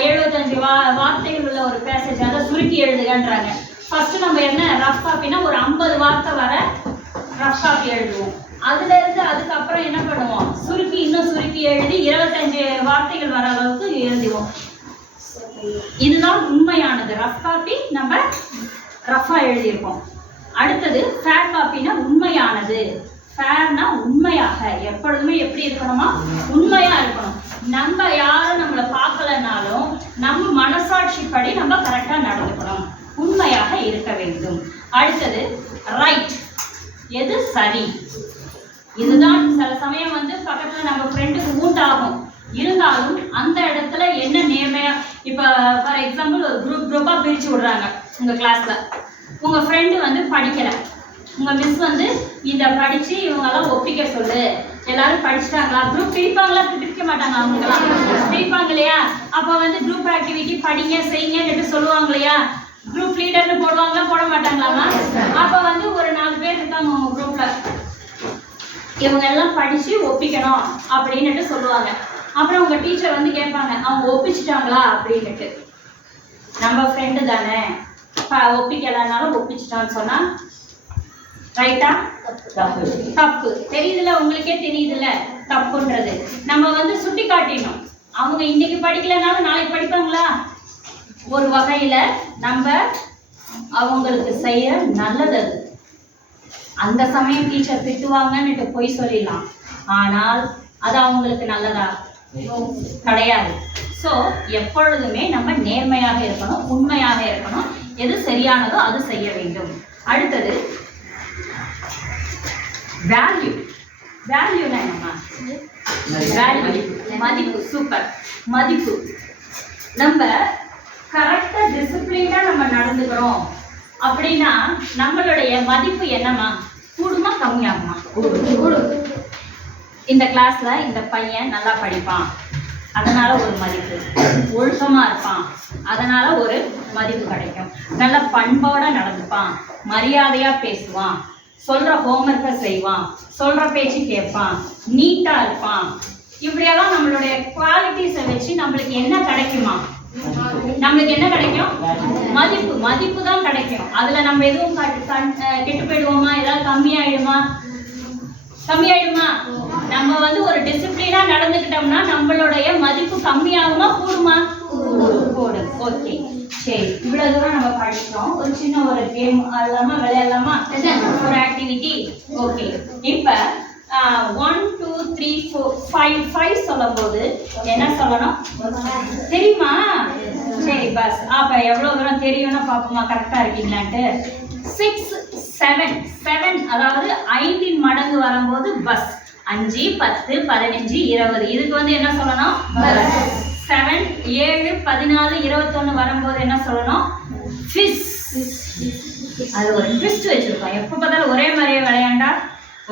75 வார்த்தைகள் உள்ள ஒரு பேசேஜ், அதை சுருக்கி எழுதுகன்றாங்க. ஃபர்ஸ்ட் நம்ம என்ன ரஃப் காப்பினா ஒரு 50 வார்த்தை வர ரஃப் காப்பி எழுதுவோம். அதுல இருந்து அதுக்கப்புறம் என்ன பண்ணுவோம்? இன்னும் சுருக்கி எழுதி 25 வார்த்தைகள் வர அளவுக்கு எழுதுவோம். இதுதான் உண்மையானது. ரஃப் காப்பி நம்ம ரஃபா எழுதியிருக்கோம். அடுத்தது ஃபேர் காப்பினா உண்மையானது. ஃபேர்னா உண்மையாக, எப்பொழுதுமே எப்படி இருக்கணுமா? உண்மையா இருக்கணும். நம்ம யாரும் நம்மளை பார்க்கலனாலும் நம்ம மனசாட்சிப்படி நம்ம கரெக்டா நடந்துக்கணும், உண்மையாக இருக்க வேண்டும். அடுத்தது ரைட், எது சரி. இதுதான் சில சமயம் வந்து பக்கத்துல நம்ம ஃப்ரெண்டுக்கு ஊட்டாகும், இருந்தாலும் அந்த இடத்துல என்ன நேர்மையா, இப்ப ஃபார் எக்ஸாம்பிள் ஒரு குரூப்பா பிரிச்சு விடுறாங்க உங்க கிளாஸ்ல. உங்க ஃப்ரெண்டு வந்து படிக்கல, உங்க மிஸ் வந்து இதை படிச்சு இவங்கெல்லாம் ஒப்பிக்க சொல்லு, எல்லாரும் படிச்சுட்டாங்களா? குரூப் பிரிப்பாங்களா? பிரிக்க மாட்டாங்க, அவங்களுக்கெல்லாம் பிரிப்பாங்க இல்லையா? அப்ப வந்து குரூப் ஆக்டிவிட்டி படிங்க செய்யுங்கன்னு சொல்லுவாங்க இல்லையா? குரூப் லீடர்னு போடுவாங்களா போட மாட்டாங்களாமா? அப்ப வந்து ஒரு 4 பேர் இருக்காங்க உங்க குரூப்ல, இவங்க எல்லாம் படிச்சு ஒப்பிக்கணும் அப்படின்னுட்டு சொல்லுவாங்க. அப்புறம் உங்க டீச்சர் வந்து கேட்பாங்க அவங்க ஒப்பிச்சிட்டாங்களா அப்படின்னுட்டு. நம்ம ஃப்ரெண்டு தானே ஒப்பிக்கலனாலும் ஒப்பிச்சிட்டான்னு சொன்னா ரைட்டா? தப்பு. தெரியுதுல, உங்களுக்கே தெரியுதுல்ல தப்புன்றது. நம்ம வந்து சுட்டி காட்டினோம். அவங்க இன்னைக்கு படிக்கலனாலும் நாளைக்கு படிப்பாங்களா? ஒரு வகையில நம்ம அவங்களுக்கு செய்ய நல்லது அது. அந்த சமயம் டீச்சர் திட்டுவாங்கன்னுட்டு போய் சொல்லிடலாம், ஆனால் அது அவங்களுக்கு நல்லதா? கிடையாது. ஸோ எப்பொழுதுமே நம்ம நேர்மையாக இருக்கணும், உண்மையாக இருக்கணும். எது சரியானதோ அது செய்ய வேண்டும். அடுத்தது வேல்யூ. வேல்யூனா என்னம்மா? வேல்யூ மதிப்பு. சூப்பர். மதிப்பு. நம்ம கரெக்டா டிசிப்ளினா நம்ம நடந்துக்கிறோம் அப்படின்னா நம்மளுடைய மதிப்பு என்னம்மா? கூடுமா கம்மியாகுமா? இந்த கிளாஸ்ல இந்த பையன் நல்லா படிப்பான், அதனால ஒரு மதிப்பு. ஒழுக்கமா இருப்பான், அதனால ஒரு மதிப்பு கிடைக்கும். நல்ல பண்போட நடந்துப்பான், மரியாதையா பேசுவான், சொல்ற ஹோம்ஒர்க்கை செய்வான், சொல்ற பேச்சு கேட்பான், நீட்டா இருப்பான். இப்படியெல்லாம் நம்மளுடைய குவாலிட்டிஸை வச்சு நம்மளுக்கு என்ன கிடைக்குமா? நம்மளுக்கு என்ன கிடைக்கும்? மதிப்பு. மதிப்பு தான் கிடைக்கும். அதுல நம்ம எதுவும் கெட்டு போயிடுவோமா? ஏதாவது கம்மியாயிடுமா? கம்மியாயிடுமா? நம்ம வந்து ஒரு டிசிப்ளினா நடந்துக்கிட்டோம்னா நம்மளுடைய மதிப்பு கம்மியாகுமா கூடுமா? கூடும். ஓகே, சரி. இவ்வளவு தூரம் நம்ம படிச்சோம். ஒரு சின்ன ஒரு கேம் ஆடலாமா? விளையாடலாமா? ஒரு ஆக்டிவிட்டி. ஓகே, இப்ப 1 2 3 4 5 சொல்லும் போது என்ன சொல்லணும் தெரியுமா? சரி, பஸ். அப்ப எவ்வளவு தூரம் தெரியும்னா பாப்போமா கரெக்டா இருக்கீங்களான்ட்டு. 6 7 அதாவது 5 மடங்கு வரும்போது பஸ். 5 10 15 20 இதுக்கு வந்து என்ன சொல்லணும்? 7 7 14 21 வரும்போது என்ன சொல்லணும்? ஃபிஷ். அது ஒரு ட்விஸ்ட் வச்சிருக்கோம். எப்ப பார்த்தாலும் ஒரே மாதிரியே விளையாண்டா,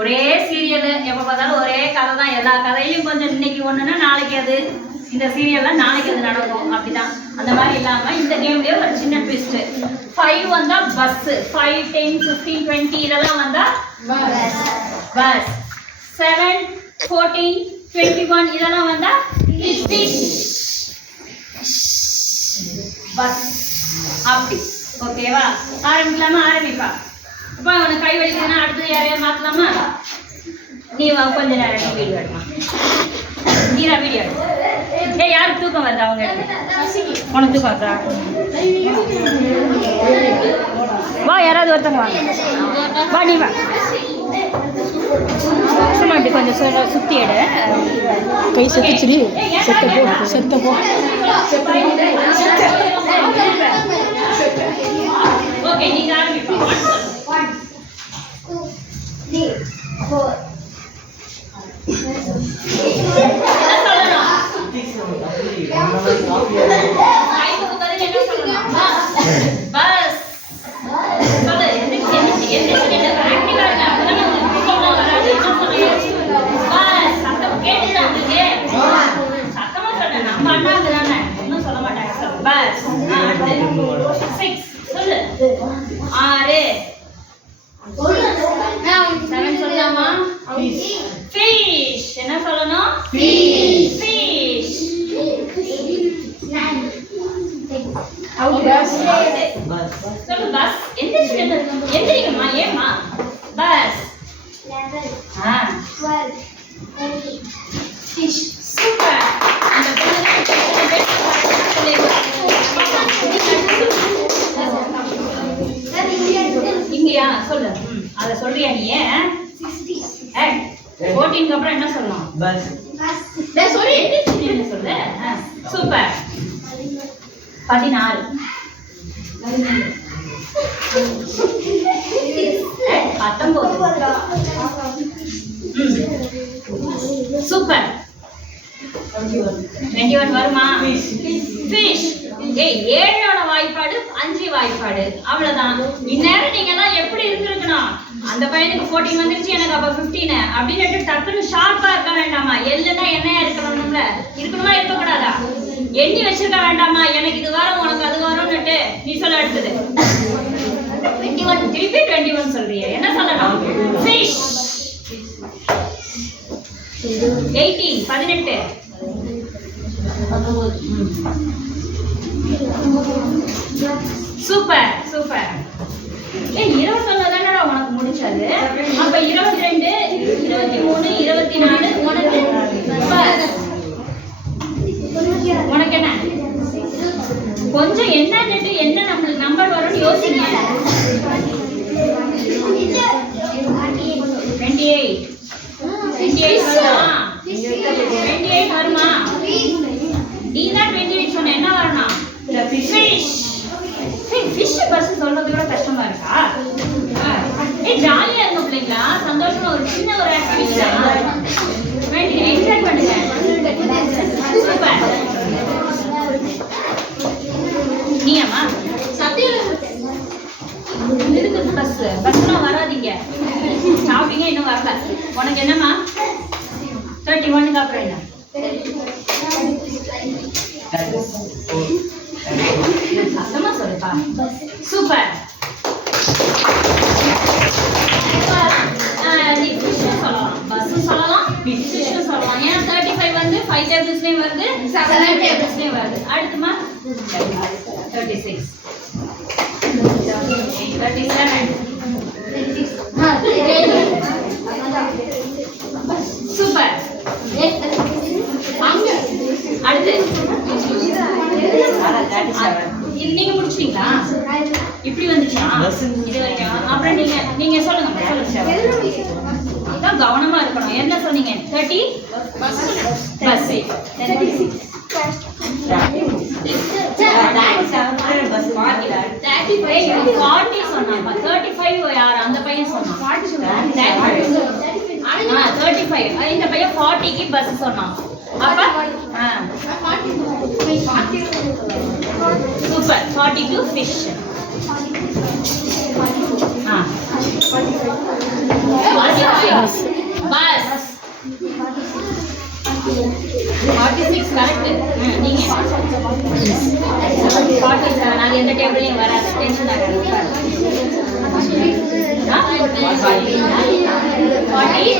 ஒரே சீரியல், எப்ப பார்த்தாலும் ஒரே கதை தான். எல்லா கதையிலும் கொஞ்சம் இன்னைக்கு ஒண்ணுன்னா நாளைக்கு அது, இந்த சீரியல்ல நாளைக்கு அது நடக்கும். அப்படிதான். அந்த மாதிரி இல்லாம இந்த கேம்லயே ஒரு சின்ன ட்விஸ்ட். 5 வந்தா பஸ், 5 10 15 20 இதெல்லாம் வந்தா பஸ். 7 14 21 இதெல்லாம் வந்தா ஃபிஷ். பஸ். அப்படி. ஓகேவா? ஆரம்பிக்கலாமா? ஆரம்பிப்பா. அப்பா உனக்கு கை வலிக்குதுன்னா அடுத்தது யாரையா மாத்தலாமா? நீ கொஞ்ச நேரம் நீ வீடியோ எடுமா. நீரா வீடியோ எடு. ஏய், யாருக்கு தூக்கம் வருது? அவங்க உனக்கு தூக்கம் வருதா? வா, யாராவது ஒருத்தங்க வாங்க. வா, நீ வா. சும்மா இப்படி கொஞ்சம் சுத்தி எடு. கை செத்துச்சுடி. செத்த போ. ஓகே, நீங்க ஆரம்பிப்பா. 1 2 3 4 Fish. என்ன சொல்லணும்? Fish. சொல்லு பஸ். எந்திரிங்கம்மா. ஏம்மா? பஸ். 12 Fish. சூப்பர். அந்த இங்கயா சொல்லு. அத சொல்றியா நீ? 14க்கு அப்புறம் என்ன சொல்லணும்? பஸ். டேய் சொல்லு. என்ன சொல்ல? சூப்பர். 14 19 சூப்பர். 21 வருமா? ஃபிஷ். ஏய், 7ஓட வாய்ப்பாடு 5 வாய்ப்பாடு. அவ்வளவுதான். இந்நேரம் நீங்க எல்லாம் எப்படி இருந்திருக்கணும்? அந்த பையனுக்கு 14 வந்துருச்சு, எனக்கு அப்ப 15 அப்படின்னு டக்குன்னு ஷார்ப்பா இருக்க வேண்டாமா? எல்லுன்னா என்னையா இருக்கணும்ல? இருக்கணுமா இருக்க கூடாதா? எண்ணி வச்சிருக்க வேண்டாமா? எனக்கு இது வரும் உனக்கு அது வரும்னுட்டு. நீ சொல்ல அடுத்தது 21 திருப்பி 21 சொல்றிய. என்ன சொல்லணும்? ஃபிஷ். 18 18 super super. 21 தானடா உனக்கு முடிச்சது. அப்ப 22 23 24 உனக்கு உனக்கு என்ன கொஞ்சம் என்னன்னுட்டு என்ன நம்மளுக்கு நம்பர் வரும்னு யோசிங்க. 28 வருமா? 28 வருமா? நீ தான் 28 சொன்ன, என்ன வரணும்? ஃபிஷ். ஃபிஷ் பஸ் சொல்றது கூட கஷ்டமா இருக்கா? ஜாலியா இருக்கும் பிள்ளைங்களா, சந்தோஷமா ஒரு சின்ன ஒரு ஆக்டிவிட்டி தான், என்ஜாய் பண்ணுங்க. சூப்பர். நீங்கம்மா இருக்குது பஸ்லாம் வராதீங்க, சாப்பிட்டீங்க இன்னும் வரல. உனக்கு என்னம்மா 31க்கு அப்புறம் என்ன? சத்தமா சொல்லுப்பா. சூப்பர். சொல்லலாம், பஸ் சொல்லலாம், சொல்லலாம். ஏன்னா 35 வந்து 5 டேபிள்ஸ்லயும் வருது, 7 டேபிள்ஸ்லயும் வருது. அடுத்துமா 36 37 சூப்பர். அடுத்து நீங்க முடிச்சிட்டீங்களா? இப்படி வந்துச்சா இது வரைக்கும்? அப்புறம் நீங்க சொல்லுங்க. அதான் கவனமா இருக்கணும். என்ன சொன்னீங்க? 30 பஸ் 40 சொன்னாங்க. 35 யார்? அந்த பையன் சொன்னான் 35. இந்த பையன் 40க்கு பஸ் சொன்னான். அப்ப சூப்பர். 42 ஃபிஷ். Bus 46 correct. நீங்க 47. அது எந்த டேபிளையும் வராது, டென்ஷன் ஆகாது. 40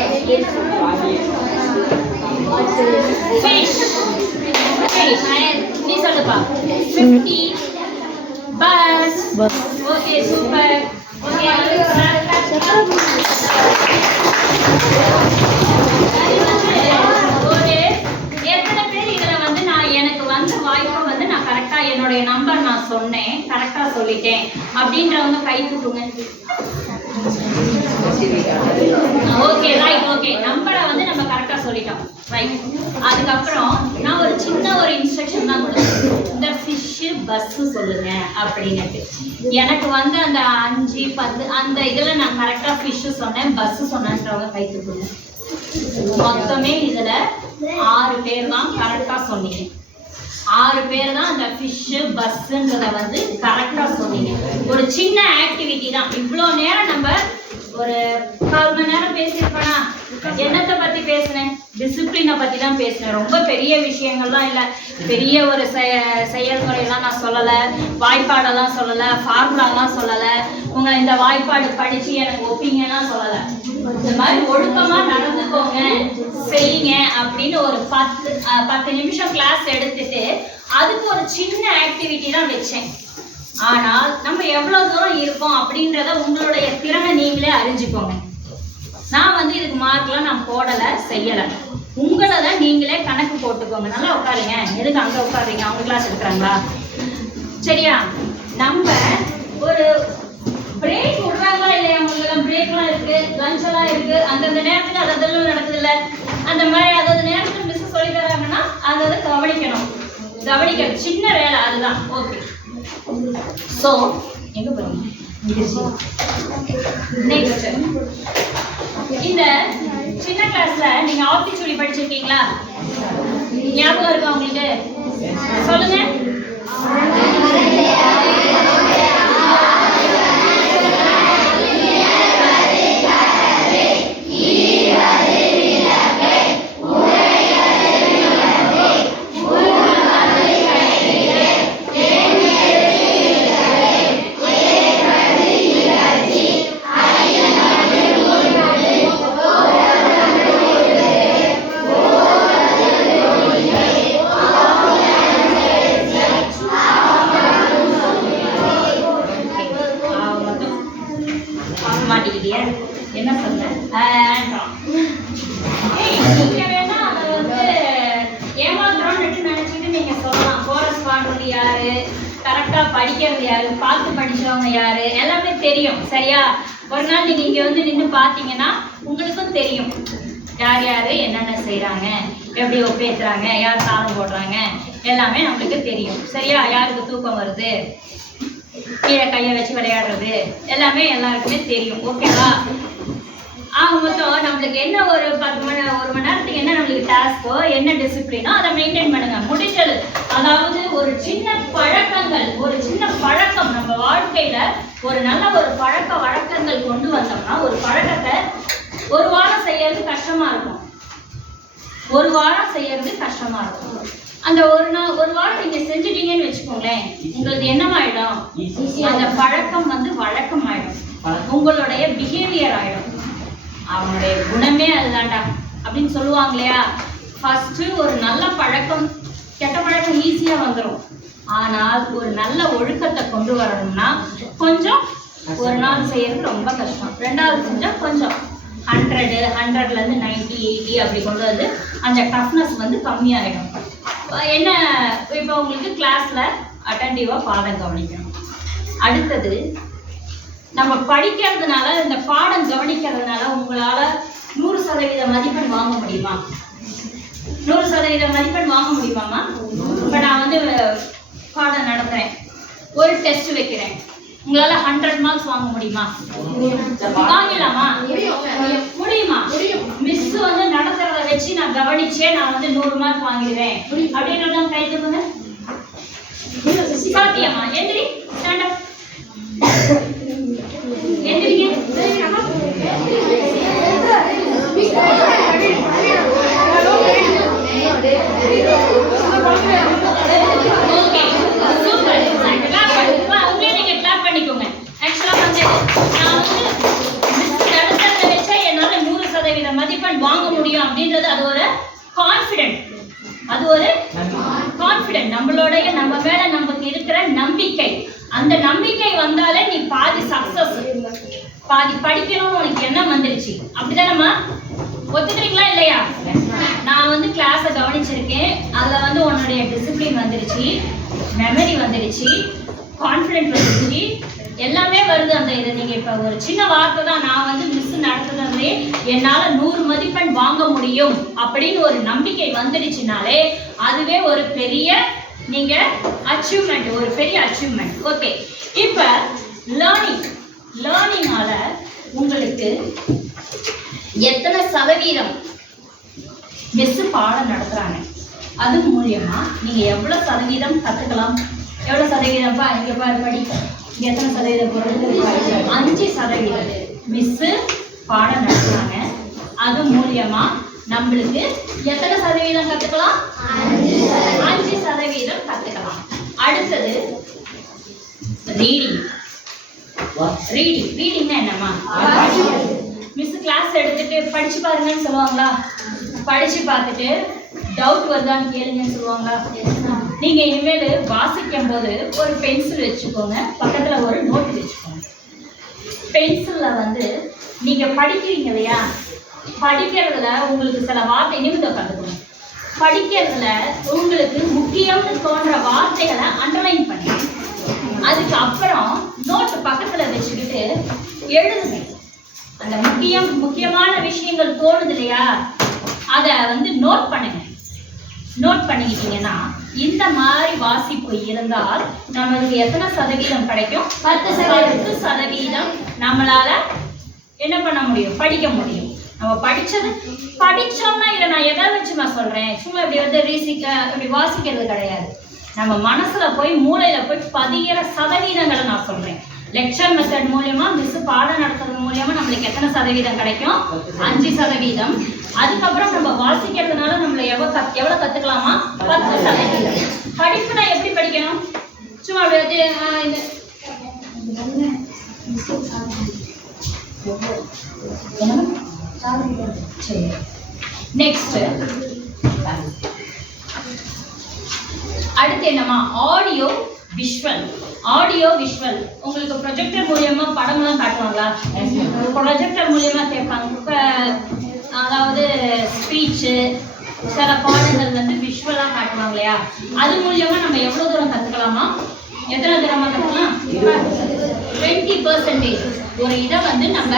fish. நீ சொல்லுப்பா. 50 bus. Okay super. ஓகே ஒரு எத்தனை பேர் இதுல வந்து நான் எனக்கு வந்த வாய்ப்பை வந்து நான் கரெக்டா என்னுடைய நம்பர் நான் சொன்னேன், கரெக்டா சொல்லிட்டேன் அப்படின்றவங்க கை தூக்குங்க. Okay right. ஓகே நம்பரை வந்து நம்ம கரெக்டா சொல்லிட்டோம். ரைட். அதுக்கப்புறம் நான் ஒரு சின்ன ஒரு இன்ஸ்ட்ரக்ஷன் தான் கொடுத்தேன், இந்த ஃபிஷ் பஸ் சொல்லுங்க அப்படின்னுட்டு. எனக்கு வந்து அந்த 5 10 அந்த இதுல நான் கரெக்டா ஃபிஷ் சொன்னேன், பஸ் சொன்னேன்றவங்க கை தூக்குங்க. மொத்தமே இதுல 6 பேர் தான் கரெக்டா சொன்னீங்க. 6 பேர் தான் அந்த ஃபிஷ் பஸ்ன்றத வந்து கரெக்டா சொன்னீங்க. ஒரு சின்ன ஆக்டிவிட்டி தான். இவ்வளோ நேரம் நம்ம ஒரு 1/4 மணி நேரம் பேசியிருப்பேனா? என்னத்தை பத்தி பேசினேன்? டிசிப்ளினை பத்தி தான் பேசினேன். ரொம்ப பெரிய விஷயங்கள்லாம் இல்லை, பெரிய ஒரு செயல்முறையெல்லாம் நான் சொல்லலை, வாய்ப்பாடெல்லாம் சொல்லலை, ஃபார்முலாலாம் சொல்லலை, உங்களை இந்த வாய்ப்பாடு படிச்சு எனக்கு ஒப்பீங்கலாம் சொல்லலை. இந்த மாதிரி ஒழுக்கமா நடந்துக்கோங்க, செய்யுங்க அப்படின்னு ஒரு 10 நிமிஷம் கிளாஸ் எடுத்துட்டு அதுக்கு ஒரு சின்ன ஆக்டிவிட்டி தான் வச்சேன். ஆனால் நம்ம எவ்வளவு தூரம் இருக்கோம் அப்படின்றத உங்களுடைய திறனை நீங்களே அறிஞ்சுக்கோங்க. நான் வந்து இதுக்கு மார்க்லாம் நான் போடலை, செய்யலை. உங்களை தான் நீங்களே கணக்கு போட்டுக்கோங்க. நல்லா உட்காருங்க. எதுக்கு அங்கே உட்காருங்க? அவங்க கிளாஸ் எடுக்கிறாங்களா? சரியா? நம்ம ஒரு பிரேக் விடுறாங்களா இல்லையா? உங்களுக்கு பிரேக்லாம் இருக்கு, லஞ்ச் எல்லாம் இருக்கு. அந்தந்த நேரத்துக்கு அதெல்லாம் நடக்குது இல்லை? அந்த மாதிரி அதாவது நேரத்துக்கு மிஸ் சொல்லி தராங்கன்னா அதை கவனிக்கணும். கவனிக்கணும், சின்ன வேலை அதுதான். ஓகே. ஸோ எங்க போறீங்க? நெக்ஸ்ட் இந்த சின்ன கிளாஸ்ல நீங்க ஆத்திச்சூடி படிச்சிருக்கீங்களா? ஞாபகம் இருக்கா உங்களுக்கு? சொல்லுங்க. கரெக்டா படிக்கிறது யாரு, பார்த்து படிச்சவங்க யாரு எல்லாமே தெரியும். சரியா? ஒரு நாள் நீங்க இங்க வந்து நின்று பார்த்தீங்கன்னா உங்களுக்கும் தெரியும் யார் யாரு என்னென்ன செய்றாங்க, எப்படி ஒப்பேத்துறாங்க, யார் தாளம் போடுறாங்க, எல்லாமே நம்மளுக்கு தெரியும். சரியா? யாருக்கு தூக்கம் வருது, கீழே கையை வச்சு விளையாடுறது, எல்லாமே எல்லாருக்குமே தெரியும். ஓகேவா? ஆக மொத்தம் நம்மளுக்கு என்ன ஒரு 1 மணி நேரத்துக்கு என்ன நம்மளுக்கு டாஸ்கோ, என்ன டிசிப்ளினோ அதை மெயின்டைன் பண்ணுங்க. முடிச்சது. அதாவது ஒரு சின்ன பழக்கங்கள், ஒரு சின்ன பழக்கம் நம்ம வாழ்க்கையில ஒரு நல்ல ஒரு பழக்க வழக்கங்கள் கொண்டு வந்தோம்னா, ஒரு பழக்கத்தை ஒரு வாரம் செய்யறது கஷ்டமா இருக்கும். ஒரு வாரம் செய்யறது கஷ்டமா இருக்கும். அந்த ஒரு வாரம் நீங்க செஞ்சுட்டீங்கன்னு வச்சுக்கோங்களேன், உங்களுக்கு என்னமாயிடும், அந்த பழக்கம் வந்து வழக்கம் ஆயிடும், உங்களுடைய பிஹேவியர் ஆயிடும். அவனுடைய குணமே அதுதான்டா அப்படின்னு சொல்லுவாங்க இல்லையா? ஃபர்ஸ்ட் ஒரு நல்ல பழக்கம், கெட்ட பழக்கம் ஈஸியா வந்துடும். ஆனால் ஒரு நல்ல ஒழுக்கத்தை கொண்டு வரணும்னா கொஞ்சம் ஒரு நாள் செய்யறது ரொம்ப கஷ்டம். 2வது செஞ்சா கொஞ்சம் 100லேருந்து 90, 80 அப்படி கொண்டு வந்து அந்த டஃப்னஸ் வந்து கம்மியாயிடும். என்ன இப்போ உங்களுக்கு கிளாஸ்ல அட்டென்டிவா பாடம் கவனிக்கணும். அடுத்தது நம்ம படிக்கிறதுனால, இந்த பாடம் கவனிக்கிறதுனால உங்களால 100% மதிப்பெண் வாங்க முடியுமா? 100% மதிப்பெண் வாங்க முடியுமாமா? இப்போ நான் வந்து பாடம் நடத்துறேன், ஒரு டெஸ்ட் வைக்கிறேன், உங்களால 100 மார்க்ஸ் வாங்க முடியுமா? வாங்கலாமா? முடியுமா? மிஸ் வந்து நடத்துறத வச்சு நான் கவனிச்சே நான் வந்து 100 மார்க் வாங்கிடுவேன் அப்படின்றத கை தூக்குங்க. சாத்தியமா? எந்திரி, ஸ்டாண்ட் அப். எந்திரிங்க. Okay, super. கிளாப் பண்ணுங்க. உங்களே நீங்க கிளாப் பண்ணிக்கோங்க. ஆக்சுவலா வந்து நான் வந்து நடத்துறத வச்சா என்னால 100% மதிப்பெண் வாங்க முடியும் அப்படின்றது அது ஒரு கான்ஃபிடென்ட். அது ஒரு கான்ஃபிடென்ட். நம்மளுடைய நம்ம மேல நமக்கு இருக்கிற நம்பிக்கை. அந்த நம்பிக்கை வந்தாலே நீ பாதி சக்சஸ், பாதி படிக்கணும்னு உனக்கு எண்ணம் வந்துருச்சு. அப்படிதானம்மா? ஒத்துக்கிறீங்களா இல்லையா? நான் வந்து கிளாஸை கவனிச்சிருக்கேன், அதில் வந்து உன்னுடைய டிசிப்ளின் வந்துருச்சு, மெமரி வந்துருச்சு, கான்ஃபிடென்ட் வந்துருச்சு, எல்லாமே வருது. அந்த இதை நீங்கள் இப்போ ஒரு சின்ன வார்த்தை தான், நான் வந்து மிஸ் நடத்துறதுலே என்னால் 100 மதிப்பெண் வாங்க முடியும் அப்படின்னு ஒரு நம்பிக்கை வந்துடுச்சுனாலே அதுவே ஒரு பெரிய நீங்க அச்சீவ்மெண்ட், ஒரு பெரிய அச்சீவ்மெண்ட். ஓகே, இப்போ லேர்னிங்கால உங்களுக்கு எத்தனை சதவீதம் மிஸ் பாடம் நடத்துறாங்க, அது மூலியமா நீங்க எவ்வளவு சதவீதம் கத்துக்கலாம்? எவ்வளவு சதவீதம்? இங்க பாரு, படி. இங்க எத்தனை சதவீதம் பொருள்? 5% மிஸ் பாடம் நடத்துறாங்க. அது மூலியமா நம்மளுக்கு எத்தனை சதவீதம் கத்துக்கலாம்? 5% கத்துக்கலாம். அடுத்தது ரீடிங்னா என்னம்மா? மிஸ் கிளாஸ் எடுத்துட்டு படிச்சு பாருங்கன்னு சொல்லுவாங்களா? படிச்சு பார்த்துட்டு டவுட் வருதான்னு கேளுங்கன்னு சொல்லுவாங்களா? நீங்க இனிமேல் வாசிக்கும் போது ஒரு பென்சில் வச்சுக்கோங்க, பக்கத்துல ஒரு நோட் வச்சுக்கோங்க. பென்சில்ல வந்து நீங்க படிக்கிறீங்க இல்லையா, படிக்கிறதுல உங்களுக்கு சில வார்த்தை நிமிடம் கற்றுக்கணும். படிக்கிறதுல உங்களுக்கு முக்கியம்னு தோன்ற வார்த்தைகளை அண்டர்லைன் பண்ணி அதுக்கு அப்புறம் நோட்டு பக்கத்துல வச்சுக்கிட்டு எழுதுங்க. அந்த முக்கியமான விஷயங்கள் தோணுது இல்லையா, அதை வந்து நோட் பண்ணுங்க. நோட் பண்ணிக்கிட்டீங்கன்னா இந்த மாதிரி வாசிப்பு இருந்தால் நம்மளுக்கு எத்தனை சதவீதம் கிடைக்கும்? 10% நம்மளால என்ன பண்ண முடியும்? படிக்க முடியும். நம்ம படிச்சோம்னா இதை நான் எதை வச்சுமா சொல்றேன், சும்மா இப்படி வந்து இப்படி வாசிக்கிறது கிடையாது. நம்ம மனசுல போய் மூளையில போய் பதிகிற சதவீதங்களை நான் சொல்றேன். லெக்சர் மெத்தட் மூலியமா மிஸ் பாடம் நடத்துறது மூலியமா நம்மளுக்கு எத்தனை சதவீதம் கிடைக்கும்? 5%. அதுக்கப்புறம் நம்ம வாசிக்கிறதுனால நம்மள எவ்வளவு கத்துக்கலாமா? 10%. படிப்பு நான் எப்படி படிக்கணும்? சும்மா சரி, நெக்ஸ்ட் அடுத்து என்னமா? Audio visual. உங்களுக்கு ப்ரொஜெக்டர் மூலியமா படம்லாம் காட்டுவாங்களா? ப்ரொஜெக்டர் மூலியமா கேட்பாங்க. அதாவது ஸ்பீச்சு, சில பாடங்கள் வந்து விஷுவலா காட்டுவாங்க இல்லையா, அது மூலியமா நம்ம எவ்வளவு தூரம் கத்துக்கலாமா? எத்தனை தூரமா கட்டலாம்? 20%. ஒரு இதை வந்து நம்ம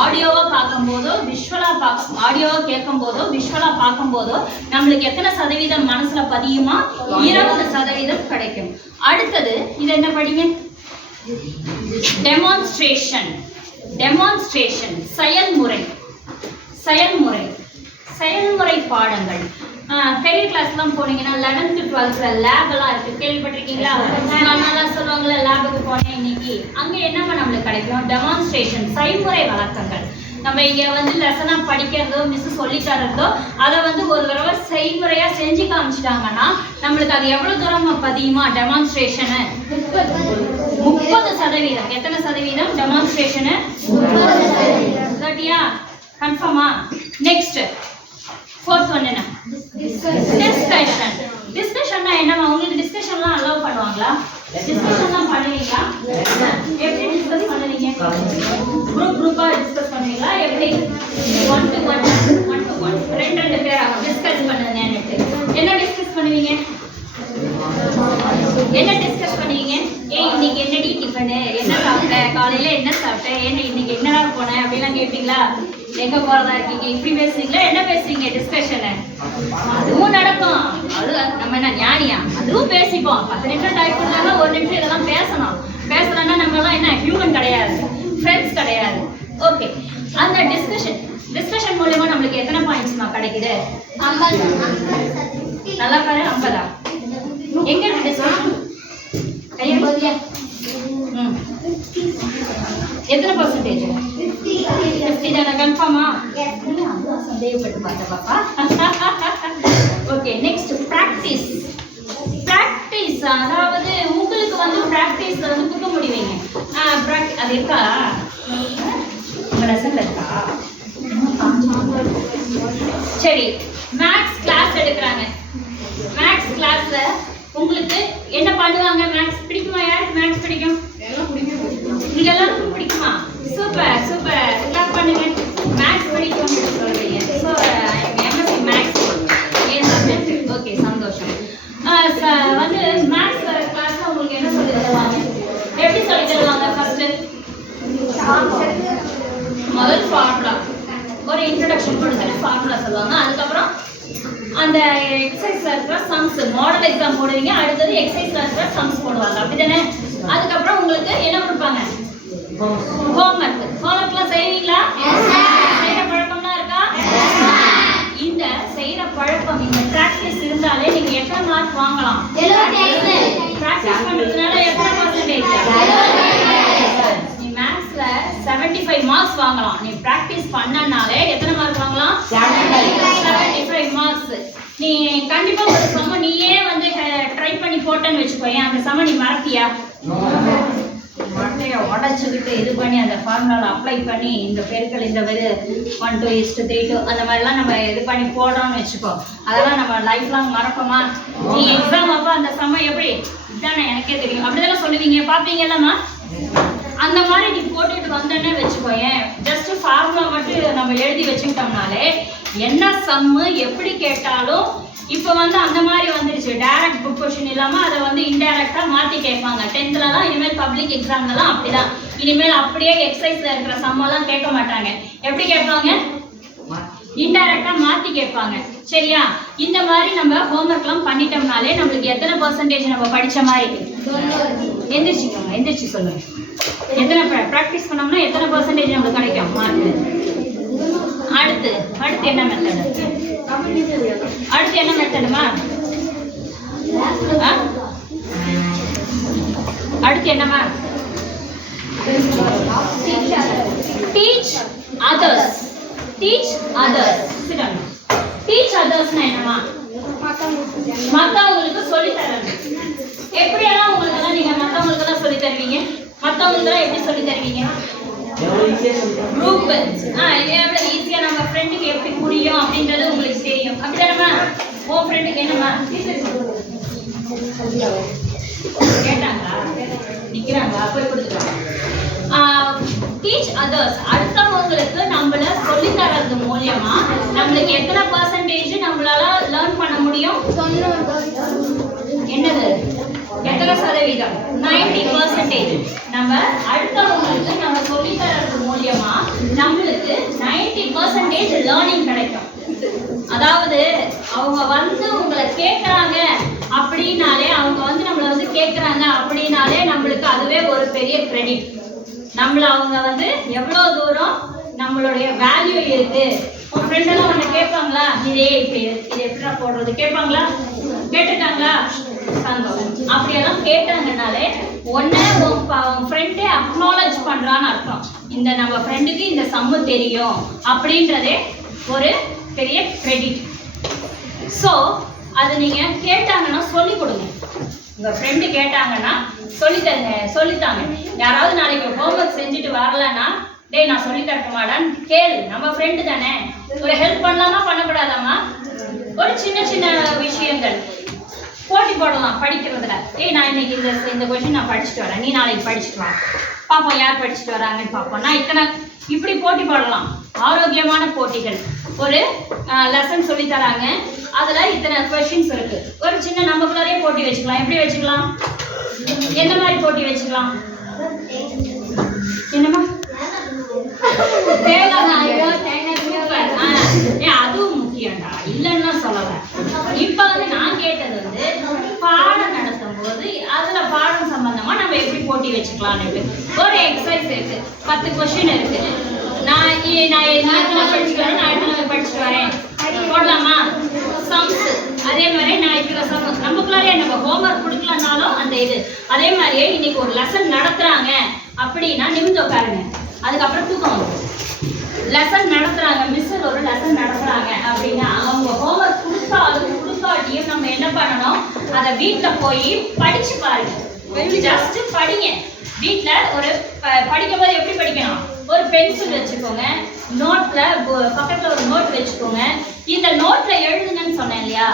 ஆடியோவா பார்க்கும்போதோ ஆடியோவா கேட்கும் போதோ விஷுவலா பார்க்கும் போதோ நம்மளுக்கு எத்தனை சதவீதம் மனசுல பதியுமா? 20% கிடைக்கும். அடுத்தது இது என்ன படிங்க? டெமான்ஸ்ட்ரேஷன் செயல்முறை பாடங்கள். பெரிய கிளாஸ்லாம் போனீங்கன்னா 11th 12th லேப் எல்லாம் இருக்கு, கேள்விப்பட்டிருக்கீங்களா? நல்லா சொல்லுவாங்கல்ல, லேபுக்கு போனேன் இன்னைக்கு. அங்க என்னமா நம்மளுக்கு கிடைக்கும்? டெமான்ஸ்ட்ரேஷன், செய்முறை வழக்கங்கள். நம்ம இங்க வந்து லெசனா படிக்கிறதோ மிஸ் சொல்லி தரதோ அதை வந்து ஒரு தடவை செய்முறையா செஞ்சு காமிச்சிட்டாங்கன்னா நம்மளுக்கு அது எவ்வளவு தூரமா பதியுமா? டெமான்ஸ்ட்ரேஷனு 30%. எத்தனை சதவீதம் டெமான்ஸ்ட்ரேஷனு? 30%. கன்ஃபார்மா? நெக்ஸ்ட் 4th ஒன் என்ன? டிஸ்கஷன்னா என்னமா? உங்களுக்கு டிஸ்கஷன்லாம் அலோவ் பண்ணுவாங்களா? டிஸ்கஷன்லாம் பண்ணுவீங்களா? எப்படி டிஸ்கஸ் பண்ணுவீங்க? குரூப்பா டிஸ்கஸ் பண்ணுவீங்களா? எப்படி? 1 to 1 ரெண்டு பேரா டிஸ்கஸ் பண்ணுங்க. என்ன டிஸ்கஸ் பண்ணுவீங்க? இன்னைக்கு என்னடி டிஃபனு, என்ன சாப்பிட்ட, காலையில என்ன சாப்பிட்ட, இன்னைக்கு என்னடா போனேன் அப்படிலாம் கேட்பீங்களா? எங்க போறதா இருக்கீங்க, இப்படி பேசுறீங்களா? என்ன பேசுறீங்க? டிஸ்கஷனு அதுவும் நடக்கும். அது நம்ம என்ன ஞானியா? அதுவும் பேசிப்போம். 10 நிமிஷம் டைப் பண்ணாலும் 1 நிமிஷம் இதெல்லாம் பேசலன்னா நம்ம எல்லாம் என்ன ஹியூமன் கிடையாது, ஃப்ரெண்ட்ஸ் கிடையாது. ஓகே, அந்த டிஸ்கஷன் மூலமா நம்மளுக்கு எத்தனை பாயிண்ட்ஸ்மா கிடைக்குது? 50. நல்லா பாரு, 50. எங்க இருக்கு டிஸ்கஷன்? எத்தனை பர்சன்டேஜ்? 50 தானே? கன்ஃபார்மா? சந்தேகப்பட்டு பார்த்தா பாப்பா. Okay, next practice. அதாவது உங்களுக்கு வந்து பிராக்டிஸ்ல வந்து புக்க முடிவீங்க. அது இருக்கா உங்க லெசன்ல இருக்கா? சரி, மேக்ஸ் கிளாஸ் எடுக்கிறாங்க. மேக்ஸ் கிளாஸ்ல உங்களுக்கு என்ன பண்ணுவாங்க? மேக்ஸ் பிடிக்குமா? யாருக்கு மேக்ஸ் பிடிக்கும்? உங்களுக்கு எல்லாருக்கும் பிடிக்குமா? சூப்பர் கிளாப் பண்ணுங்க. மேக்ஸ் பிடிக்கும் சொல்றீங்க. ஸோ எம்எஸ்சி மேக்ஸ் ஏன் சப்ஜெக்ட். ஓகே, சந்தோஷம். வந்து மேக்ஸ் கிளாஸ்ல உங்களுக்கு என்ன சொல்லி தருவாங்க? எப்படி சொல்லி தருவாங்க? ஃபர்ஸ்ட் முதல் ஃபார்முலா, ஒரு இன்ட்ரடக்ஷன் கொடுத்துட்டு ஃபார்முலா சொல்லுவாங்க. அதுக்கப்புறம் அந்த எக்ஸசைஸ்ல இருக்கிற சம்ஸ், மாடல் எக்ஸாம் போடுவீங்க. அடுத்தது எக்ஸசைஸ்ல இருக்கிற சம்ஸ் போடுவாங்க, அப்படிதானே? அதுக்கப்புறம் உங்களுக்கு என்ன கொடுப்பாங்க? ஹோம்ஒர்க்லாம் செய்வீங்களா? செய்யற பழக்கம்லாம் இருக்கா? இந்த செய்யற பழக்கம், இந்த பிராக்டிஸ் இருந்தாலே நீங்க எத்தனை மார்க் வாங்கலாம்? பிராக்டிஸ் பண்றதுனால எத்தனை பர்சன்டேஜ்? நீ மேத்ஸ்ல 75 மார்க்ஸ் வாங்கலாம். நீ பிராக்டிஸ் பண்ணனாலே எத்தனை மார்க் வாங்கலாம்? 75 மார்க்ஸ். நீ கண்டிப்பா ஒரு சம நீயே வந்து ட்ரை பண்ணி போட்டேன்னு வச்சுக்கோயேன், அந்த சம நீ மறத்தியா? மட்டையை உடச்சிக்கிட்டு இது பண்ணி அந்த ஃபார்முலாவில் அப்ளை பண்ணி இந்த பெருக்கள் இந்த இது 1:3:2 அந்த மாதிரிலாம் நம்ம இது பண்ணி போடுறோம்னு வச்சுக்கோ, அதெல்லாம் நம்ம லைஃப் லாங் மறப்போமா? நீ எக்ஸாம் அப்போ அந்த சமயம் எப்படி இதானே எனக்கே தெரியும் அப்படிதானே சொல்லுவீங்க, பார்ப்பீங்கல்லம்மா? அந்த மாதிரி நீ போட்டுட்டு வந்தேன்னே வச்சுக்கோயேன், ஜஸ்ட் ஃபார்முலா மட்டும் நம்ம எழுதி வச்சுக்கிட்டோம்னாலே என்ன சம்மு எப்படி கேட்டாலும் இப்போ வந்து அந்த மாதிரி வந்துருச்சு. டைரக்ட் புக் கொஸ்டின் இல்லாமல் அதை வந்து இன்டைரக்டா மாற்றி கேட்பாங்க. 10th இனிமேல் பப்ளிக் எக்ஸாம்லலாம் அப்படிதான். இனிமேல் அப்படியே எக்ஸசைஸ்ல இருக்கிற சம்மெல்லாம் கேட்க மாட்டாங்க. எப்படி கேட்பாங்க? இன்டைரக்டா மாற்றி கேட்பாங்க. சரியா? இந்த மாதிரி நம்ம ஹோம்ஒர்க்லாம் பண்ணிட்டோம்னாலே நம்மளுக்கு எத்தனை பர்சன்டேஜ் நம்ம படித்த மாதிரி? எந்திரிச்சிக்கோங்க, எந்திரிச்சு சொல்லுங்க. எத்தனை ப்ராக்டிஸ் பண்ணோம்னா எத்தனை பர்சன்டேஜ் நம்மளுக்கு கிடைக்கும் மார்க்? அடுத்து என்ன மெத்தடு? அடுத்து என்ன மெத்தடுமா? அடுத்து என்னமா? Teach others. Teach others. Teach அதர்ஸ்னா என்னமா? மற்றவங்களுக்கு சொல்லி தரணும். எப்படியெல்லாம் உங்களுக்கெல்லாம் நீங்க மற்றவங்களுக்கு எல்லாம் சொல்லி தருவீங்க? மற்றவங்களுக்கெல்லாம் எப்படி சொல்லி தருவீங்க? குரூப். எவ்வளவு ஈஸியா நம்ம ஃப்ரெண்டுக்கு எப்படி புரியும் அப்படின்றது உங்களுக்கு தெரியும், அப்படிதானமா? உன் ஃப்ரெண்டுக்கு என்னமா கேட்டாங்களா? நிக்கிறாங்களா? போய் கொடுத்துக்கலாம். Teach others. அடுத்தவங்களுக்கு நம்மள சொல்லி தரது மூலியமா நம்மளுக்கு எத்தனை பர்சன்டேஜ் நம்மளால லேர்ன் பண்ண முடியும்? என்னது? எத்தனை சதவீதம்? 90%. நம்ம அடுத்தவங்களுக்கு நம்ம சொல்லித்தரது மூலியமா நம்மளுக்கு 90% லேர்னிங் கிடைக்கும். அதாவது அவங்க வந்து உங்களை கேட்குறாங்க அப்படின்னாலே, அவங்க வந்து நம்மளை வந்து கேட்குறாங்க அப்படின்னாலே நம்மளுக்கு அதுவே ஒரு பெரிய கிரெடிட். நம்மள அவங்க வந்து எவ்வளோ தூரம் நம்மளுடைய வேல்யூ இருக்கு. உன் ஃப்ரெண்டெல்லாம் உன்னை கேட்பாங்களா, இதே இப்படி இது எப்படி போடுறது கேட்பாங்களா? கேட்டிருக்காங்களா? சந்தோஷம். அப்படியெல்லாம் கேட்டாங்கன்னாலே ஒன்று உன் ஃப்ரெண்டே அக்னாலேஜ் பண்ணுறான்னு அர்த்தம். இந்த நம்ம ஃப்ரெண்டுக்கு இந்த சம்மு தெரியும் அப்படின்றதே ஒரு பெரிய கிரெடிட். ஸோ அது நீங்கள் கேட்டாங்கன்னா சொல்லிக் கொடுங்க. உங்கள் ஃப்ரெண்டு கேட்டாங்கன்னா சொல்லித்தாங்க. யாராவது நாளைக்கு ஹோம்ஒர்க் செஞ்சுட்டு வரலன்னா, டேய் நான் சொல்லி தரட்டுமாடான்னு கேளு. நம்ம ஃப்ரெண்டு தானே. ஒரு ஹெல்ப் பண்ணலாமா பண்ணக்கூடாதாம்மா? ஒரு சின்ன சின்ன விஷயங்கள் போட்டி போடலாம் படிக்கிறதுல. நான் இன்னைக்கு இந்த கொஸ்டின் நான் படிச்சுட்டு வரேன், நீ நாளைக்கு படிச்சுட்டு வா, பார்ப்போம் யார் படிச்சுட்டு வராங்கன்னு பார்ப்போம். நான் இப்படி போட்டி போடலாம். ஆரோக்கியமான போட்டிகள். ஒரு லெசன் சொல்லி தராங்க, அதில் இத்தனை கொஸ்டின்ஸ் இருக்கு. ஒரு சின்ன நமக்குள்ளாரே போட்டி வச்சுக்கலாம். எப்படி வச்சுக்கலாம்? என்ன மாதிரி போட்டி வச்சுக்கலாம்? என்னம்மா? அதுவும் முக்கியம்டா, இல்லைன்னா சொல்லல. இப்ப வந்து நான் கேட்டது வந்து பாடம் நடத்தும் போது அதுல பாடம் சம்பந்தமா நம்ம எப்படி போட்டி வச்சுக்கலாம்னு. ஒரு எக்ஸசைஸ் இருக்கு, 10 கொஸ்டின் இருக்கு. நான் படிச்சுட்டு வரேன், நான் படிச்சுட்டு வரேன் போடலாமா? சம்ஸ் அதே மாதிரி நான் இருக்கிற சம் நமக்குள்ளாரே நம்ம ஹோம்ஒர்க் கொடுக்கலனாலும் அந்த இது அதே மாதிரியே இன்னைக்கு ஒரு லெசன் நடத்துறாங்க அப்படின்னா நிமிந்து உட்காருங்க. அதுக்கப்புறம் தூக்கம் வரும். லெசன் நடத்துறாங்க, மிஸ்ஸர் ஒரு லெசன் நடத்துறாங்க அப்படின்னா அவங்க ஹோம்ஒர்க் கொடுக்காட்டியும் நம்ம என்ன பண்ணணும், அதை வீட்டில் போய் படிச்சு பாருங்க. ஜஸ்ட் படிங்க. வீட்டில் ஒரு படிக்கும் போது எப்படி படிக்கணும்? ஒரு பென்சில் வச்சுக்கோங்க, நோட்ல பக்கத்தில் ஒரு நோட் வச்சுக்கோங்க. இந்த நோட்ல எழுதுங்கன்னு சொன்னேன் இல்லையா?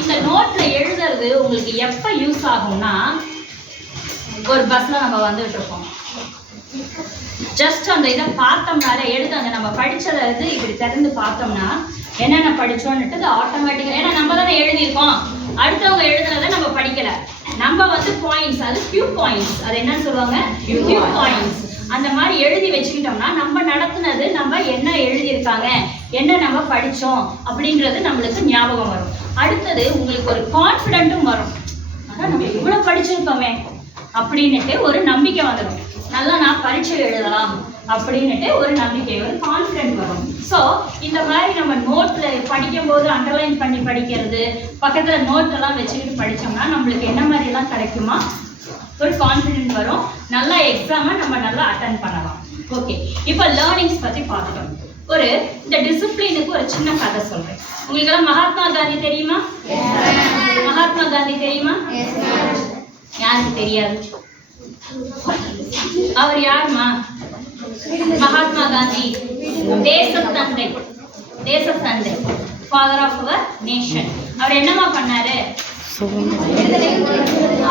இந்த நோட்ல எழுதுறது உங்களுக்கு எப்போ யூஸ் ஆகும்னா, ஒரு பஸ்ல நம்ம வந்துட்டு இருக்கோம், ஜஸ்ட் அந்த இதை பார்த்தோம்னாலே எழுதுங்க. நம்ம படிச்சதை இப்படி திறந்து பார்த்தோம்னா என்னென்ன படிச்சோன்னுட்டு அது ஆட்டோமேட்டிக்கா, ஏன்னா நம்ம தானே எழுதியிருக்கோம். அடுத்தவங்க எழுதுனதை நம்ம படிக்கல, நம்ம வந்து பாயிண்ட்ஸ், அது கியூ பாயிண்ட்ஸ், அது என்னன்னு சொல்லுவாங்க, கியூ பாயிண்ட்ஸ். அந்த மாதிரி எழுதி வச்சுக்கிட்டோம்னா நம்ம நடத்துனது, நம்ம என்ன எழுதியிருக்காங்க, என்ன நம்ம படித்தோம் அப்படின்றது நம்மளுக்கு ஞாபகம் வரும். அடுத்தது உங்களுக்கு ஒரு கான்ஃபிடென்ட்டும் வரும். அதான் நம்ம இவ்வளோ படிச்சிருக்கோமே அப்படின்னுட்டு ஒரு நம்பிக்கை வந்துடும். நல்லா நான் பரீட்சை எழுதலாம் அப்படின்னுட்டு ஒரு நம்பிக்கை, ஒரு கான்ஃபிடென்ட் வரும். ஸோ இந்த மாதிரி நம்ம நோட்டில் படிக்கும்போது அண்டர்லைன் பண்ணி படிக்கிறது, பக்கத்தில் நோட்டெல்லாம் வச்சுக்கிட்டு படித்தோம்னா நம்மளுக்கு என்ன மாதிரிலாம் கிடைக்குமா, ஒரு கான்ஃபிடென்ட் வரும். நல்லா எக்ஸாமை நம்ம நல்லா அட்டென்ட் பண்ணலாம். ஓகே, இப்போ லேர்னிங்ஸ் பற்றி பார்த்துட்டோம். இந்த டிசிப்ளினுக்கு ஒரு சின்ன கதை சொல்கிறேன். உங்களுக்கெல்லாம் மகாத்மா காந்தி தெரியுமா? மகாத்மா காந்தி தெரியுமா? யாருக்கு தெரியாது? அவர் யாருமா? மகாத்மா காந்தி தேசத்தந்தை, ஃபாதர் ஆஃப் அவர் நேஷன். அவர் என்னமா பண்ணாரு?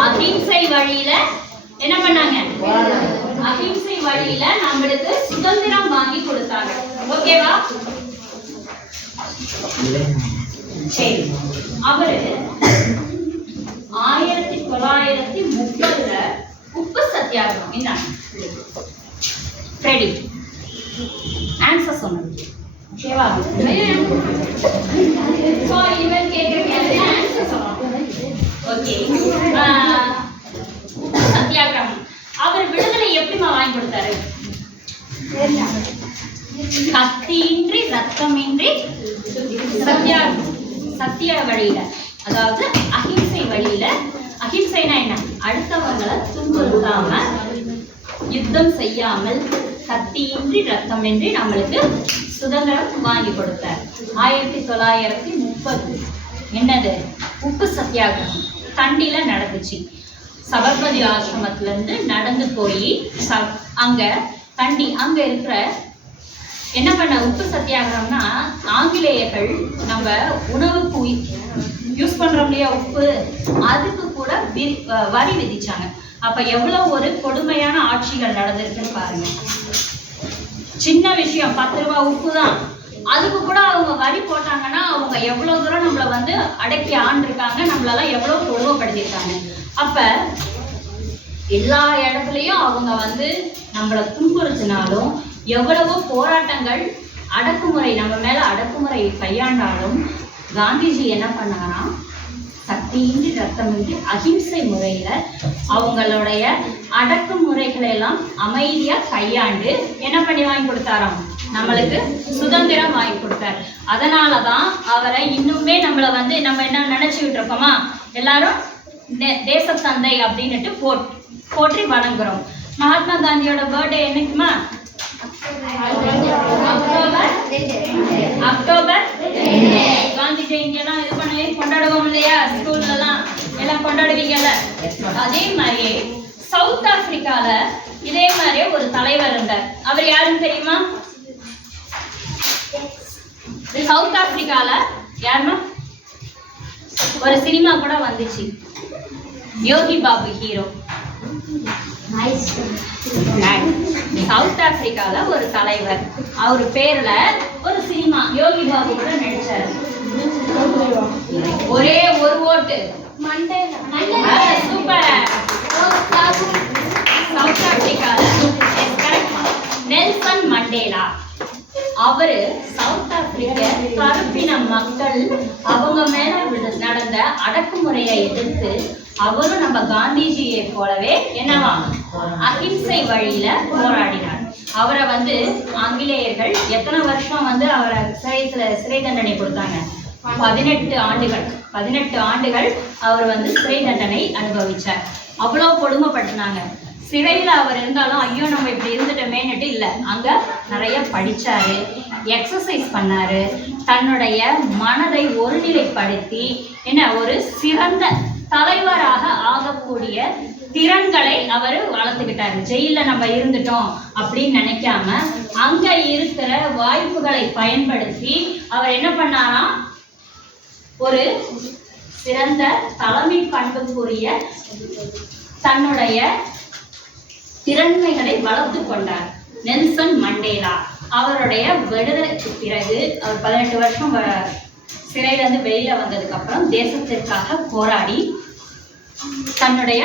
அகிம்சை வழியில என்ன பண்ணாங்க? அகிம்சை வழியில நம்மளுக்கு சுதந்திரம் வாங்கி கொடுத்தாங்க. ஓகேவா? சரி, அவரு 1930 உப்பு சத்தியாகிரகம். என்ன ரெடி ஆன்சர் சொன்னது? ஓகேவா? சோ இவன் கேக்குற ஆன்சர் சொல்லணும். ஓகே, உப்பு சத்தியாகிரகம் அவர் விடுதலை எப்படிமா வாங்கி கொடுத்தாரு? கத்தியின்றி ரத்தமின்றி சத்திய வழியில, அதாவது அகிம்சை வழியில. அகிம்சைனா என்ன? அடுத்தவங்களை துன்புறுத்தாம, யுத்தம் செய்யாமல், கத்தியின்றி ரத்தமின்றி நம்மளுக்கு சுதந்திரம் வாங்கி கொடுத்தார். 1930 என்னது? உப்பு சத்தியாகிரகம் தண்டியில நடந்துச்சு. சபர்மதி ஆசிரமத்துல இருந்து நடந்து போய் அங்க தண்டி, அங்க இருக்கிற என்ன பண்ண உப்பு சத்தியாகிரகம்னா, ஆங்கிலேயர்கள் நம்ம உணவுக்கு யூஸ் பண்றோம் இல்லையா உப்பு, அதுக்கு கூட வரி விதிச்சாங்க. அப்ப எவ்வளவு ஒரு கொடுமையான ஆட்சிகள் நடந்திருக்குன்னு பாருங்க. சின்ன விஷயம் 10 ரூபாய் உப்பு தான், அதுக்கு கூட அவங்க வரி போட்டாங்கன்னா அவங்க எவ்வளவு தூரம் நம்மளை வந்து அடக்கி ஆண்டிருக்காங்க, நம்மளெல்லாம் எவ்வளவு கொடுமைப்படுத்திருக்காங்க. அப்ப எல்லா இடத்துலையும் அவங்க வந்து நம்மளை துன்புறுத்தினாலும், எவ்வளவோ போராட்டங்கள் அடக்குமுறை நம்ம மேல அடக்குமுறை கையாண்டாலும் காந்திஜி என்ன பண்ணாரா, சக்தியின்றி ரத்தமின்றி அகிம்சை முறையில அவங்களுடைய அடக்குமுறைகளை எல்லாம் அமைதியா கையாண்டு என்ன பண்ணி வாங்கி கொடுத்தாராம், நம்மளுக்கு சுதந்திரம் வாங்கி கொடுத்தார். அதனாலதான் அவரை இன்னுமே நம்மளை வந்து நம்ம என்ன நினைச்சுக்கிட்டு இருக்கோமா, எல்லாரும் தேசத்தந்தை அப்படின்னுட்டு போற்றி வணங்குறோம். மகாத்மா காந்தியோட பர்த்டே என்னைக்குமா? அக்டோபர் காந்தி ஜெயந்தி எல்லாம் இது பண்ணி கொண்டாடுவோம் இல்லையா, ஸ்கூல்ல எல்லாம் கொண்டாடுவீங்கல்ல. அதே மாதிரியே சவுத் ஆப்பிரிக்கால இதே மாதிரியே ஒரு தலைவர் இருந்தார். அவர் யாருன்னு தெரியுமா? சவுத் ஆப்பிரிக்கால யாருமா ஒரு சினிமா கூட வந்துச்சு, யோகி பாபு ஹீரோ. சவுத் ஆப்பிரிக்கால ஒரு தலைவர், அவர் பேர்ல ஒரு சினிமா யோகி பாபு கூட நடிச்சாரு. ஒரே ஒரு ஓட்டு சூப்பர். சவுத் ஆப்பிரிக்கால நெல்சன் மண்டேலா, அவரு சவுத் ஆப்பிரிக்க கருப்பின மக்கள் அவங்க மேல நடந்த அடக்குமுறையை எதிர்த்து அவரும் நம்ம காந்திஜியை போலவே என்னவா அகிம்சை வழியில போராடினார். அவரை வந்து ஆங்கிலேயர்கள் எத்தனை வருஷம் வந்து அவரை சிறை தண்டனை கொடுத்தாங்க? 18 ஆண்டுகள் அவர் வந்து சிறை தண்டனை அனுபவிச்சார். அவ்வளோ கொடுமைப்படுத்தினாங்க. சிறையில் அவர் இருந்தாலும் ஐயோ நம்ம இப்படி இருந்துட்டோமேன்னுட்டு இல்லை, அங்கே நிறைய படித்தாரு, எக்ஸசைஸ் பண்ணாரு, தன்னுடைய மனதை ஒருநிலைப்படுத்தி என்ன ஒரு சிறந்த தலைவராக ஆகக்கூடிய திறன்களை அவர் வளர்த்துக்கிட்டாரு. ஜெயிலில் நம்ம இருந்துட்டோம் அப்படின்னு நினைக்காம அங்கே இருக்கிற வாய்ப்புகளை பயன்படுத்தி அவர் என்ன பண்ணாரா, ஒரு சிறந்த தலைமை பண்புக்குரிய தன்னுடைய திறன்மைகளை வளர்த்து கொண்டார். நெல்சன் மண்டேலா அவருடைய விடுதலைக்கு பிறகு அவர் 18 வருஷம் சிறையிலிருந்து வெளியில வந்ததுக்கு அப்புறம் தேசத்திற்காக போராடி தன்னுடைய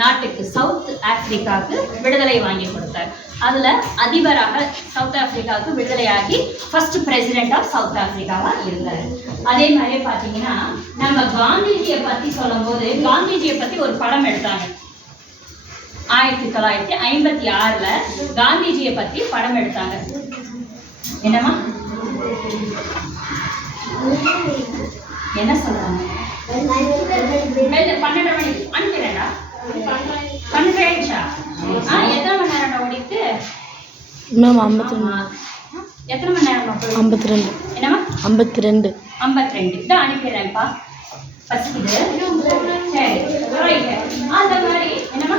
நாட்டுக்கு சவுத் ஆப்பிரிக்காவுக்கு விடுதலை வாங்கி கொடுத்தார். அதுல அதிபராக சவுத் ஆப்பிரிக்காவுக்கு விடுதலையாகி ஃபர்ஸ்ட் பிரசிடென்ட் ஆஃப் சவுத் ஆப்பிரிக்காவா இருந்தார். அதே மாதிரி பாத்தீங்கன்னா நம்ம காந்திஜியை பத்தி சொல்லும் போது காந்திஜியை பத்தி ஒரு படம் எடுத்தாங்க 1956ல காந்திஜியை பத்தி படம் எடுத்தாங்க. என்னமா என்ன சொல்றாங்க? 12 மணிக்கு அனுப்பிடுறேன்டா. 12 ஆயிடுச்சா? எத்தனை மணி நேரம் ஓடிட்டு மேம்? 52. எத்தனை மணி நேரம்? 52. என்னமா? 52. இதான் அனுப்பிடுறேன்ப்பா. பசிக்குது. சரி அந்த மாதிரி என்னமா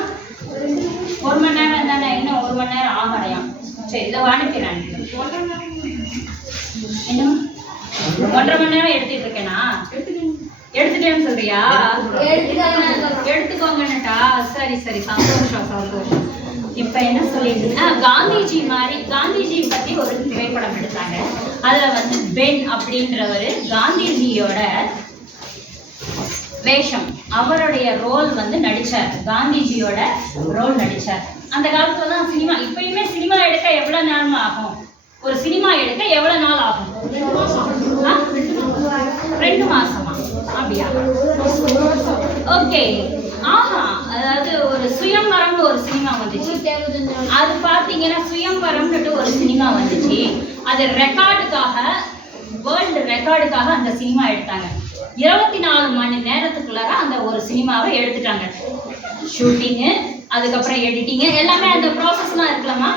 1 மணி நேரம் தானே, இன்னும் 1 மணி நேரம் ஆகலையாம். சரி இதை அனுப்பிடுறேன். என்னமா 1.5 மணி நேரம் எடுத்துட்டு இருக்கேனா? எடுத்துட்டேன்னு சொல்றியா? எடுத்துக்கோங்கன்னுட்டா. சரி சந்தோஷம். இப்ப என்ன சொல்லிட்டு காந்திஜி பத்தி ஒரு திரைப்படம் எடுத்தாங்க. அதுல வந்து பென் அப்படின்றவரு காந்திஜியோட வேஷம், அவருடைய ரோல் வந்து நடிச்சார். காந்திஜியோட ரோல் நடிச்சார். அந்த காலத்துல தான் சினிமா, இப்பயுமே சினிமா எடுக்க எவ்வளவு நேரம் ஆகும்? ஒரு சினிமா எடுக்க எவ்வளவு நாள் ஆகும்? 2 மாசமா? அப்படியா? ஓகே. அதாவது ஒரு சுயம்வரம்னு ஒரு சினிமா வந்துச்சு. அது பாத்தீங்கன்னா சுயம்வரம்னு ஒரு சினிமா வந்துச்சு. அது ரெக்கார்டுக்காக, வேர்ல்டு ரெக்கார்டுக்காக அந்த சினிமா எடுத்தாங்க. 24 மணி நேரத்துக்குள்ளார அந்த ஒரு சினிமாவை எடுத்துட்டாங்க. ஷூட்டிங்கு, அதுக்கப்புறம் எடிட்டிங்கு எல்லாமே அந்த ப்ராசஸ்லாம் இருக்கலாமா,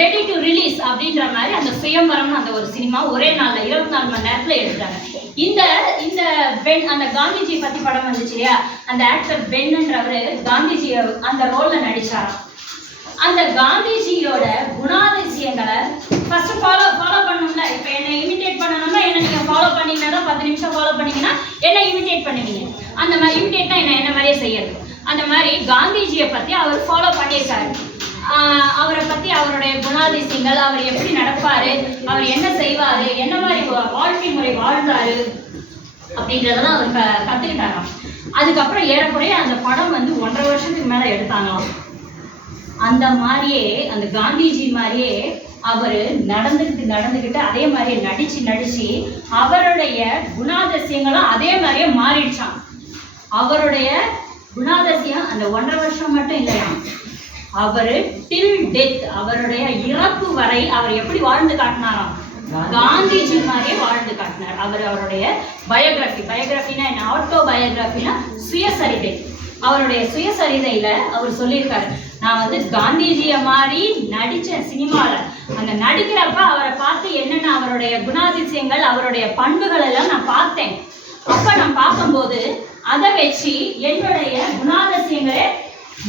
ரெடி டு ரிலீஸ் அப்படின்ற மாதிரி அந்த சுயம்வரம்னு அந்த ஒரு சினிமா ஒரே நாளில் 24 மணி நேரத்தில் எடுத்தாங்க. இந்த பென், அந்த காந்திஜி பற்றி படம் வந்துச்சு இல்லையா, அந்த ஆக்டர் பென்ன்றவர் காந்திஜி அந்த ரோலில் நடிச்சாராம். அந்த காந்திஜியோட குணாதிசயங்களை ஃபர்ஸ்ட் ஃபாலோ பண்ணணும்ல. இப்போ என்னை இமிட்டேட் பண்ணணும்னா என்ன நீங்கள் ஃபாலோ பண்ணீங்கன்னா தான் 10 நிமிஷம் ஃபாலோ பண்ணீங்கன்னா என்ன இமிட்டேட் பண்ணுவீங்க. அந்த மாதிரி இமிட்டேட்னா என்ன மாதிரியே செய்யறது. அந்த மாதிரி காந்திஜியை பற்றி அவர் ஃபாலோ பண்ணியிருக்காரு. அவரை பற்றி அவருடைய குணாதிசயங்கள், அவர் எப்படி நடப்பார், அவர் என்ன செய்வார், என்ன மாதிரி வாழ்க்கை முறை வாழ்ந்தாரு அப்படின்றதெல்லாம் அவர் கற்றுக்கிட்டாராம். அதுக்கப்புறம் ஏறக்குறைய அந்த படம் வந்து 1.5 வருஷத்துக்கு மேல எடுத்தாங்களாம். அந்த மாதிரியே அந்த காந்திஜி மாதிரியே அவரு நடந்துக்கிட்டு அதே மாதிரியே நடிச்சு அவருடைய குணாதிசயங்களும் அதே மாதிரியே மாறிடுச்சான். அவருடைய குணாதிசயம் அந்த 1.5 வருஷம் மட்டும் இல்லையா, அவரு டில் டெத், அவருடைய இறப்பு வரை அவர் எப்படி வாழ்ந்து காட்டினாராம், காந்திஜி மாதிரியே வாழ்ந்து காட்டினார். அவருடைய பயோகிராஃபினா என்ன, ஆட்டோபயோகிராஃபினா சுயசரிதை. அவருடைய சுயசரிதையில அவர் சொல்லியிருக்காரு, நான் வந்து காந்திஜிய மாதிரி நடிச்சேன் சினிமால. அந்த நடிக்கிறப்ப அவரை பார்த்து என்னென்ன அவருடைய குணாதிசயங்கள் அவருடைய பண்புகள் எல்லாம் நான் பார்த்தேன். அப்ப நான் பார்க்கும்போது அதை வச்சு என்னுடைய குணாதிசயங்களே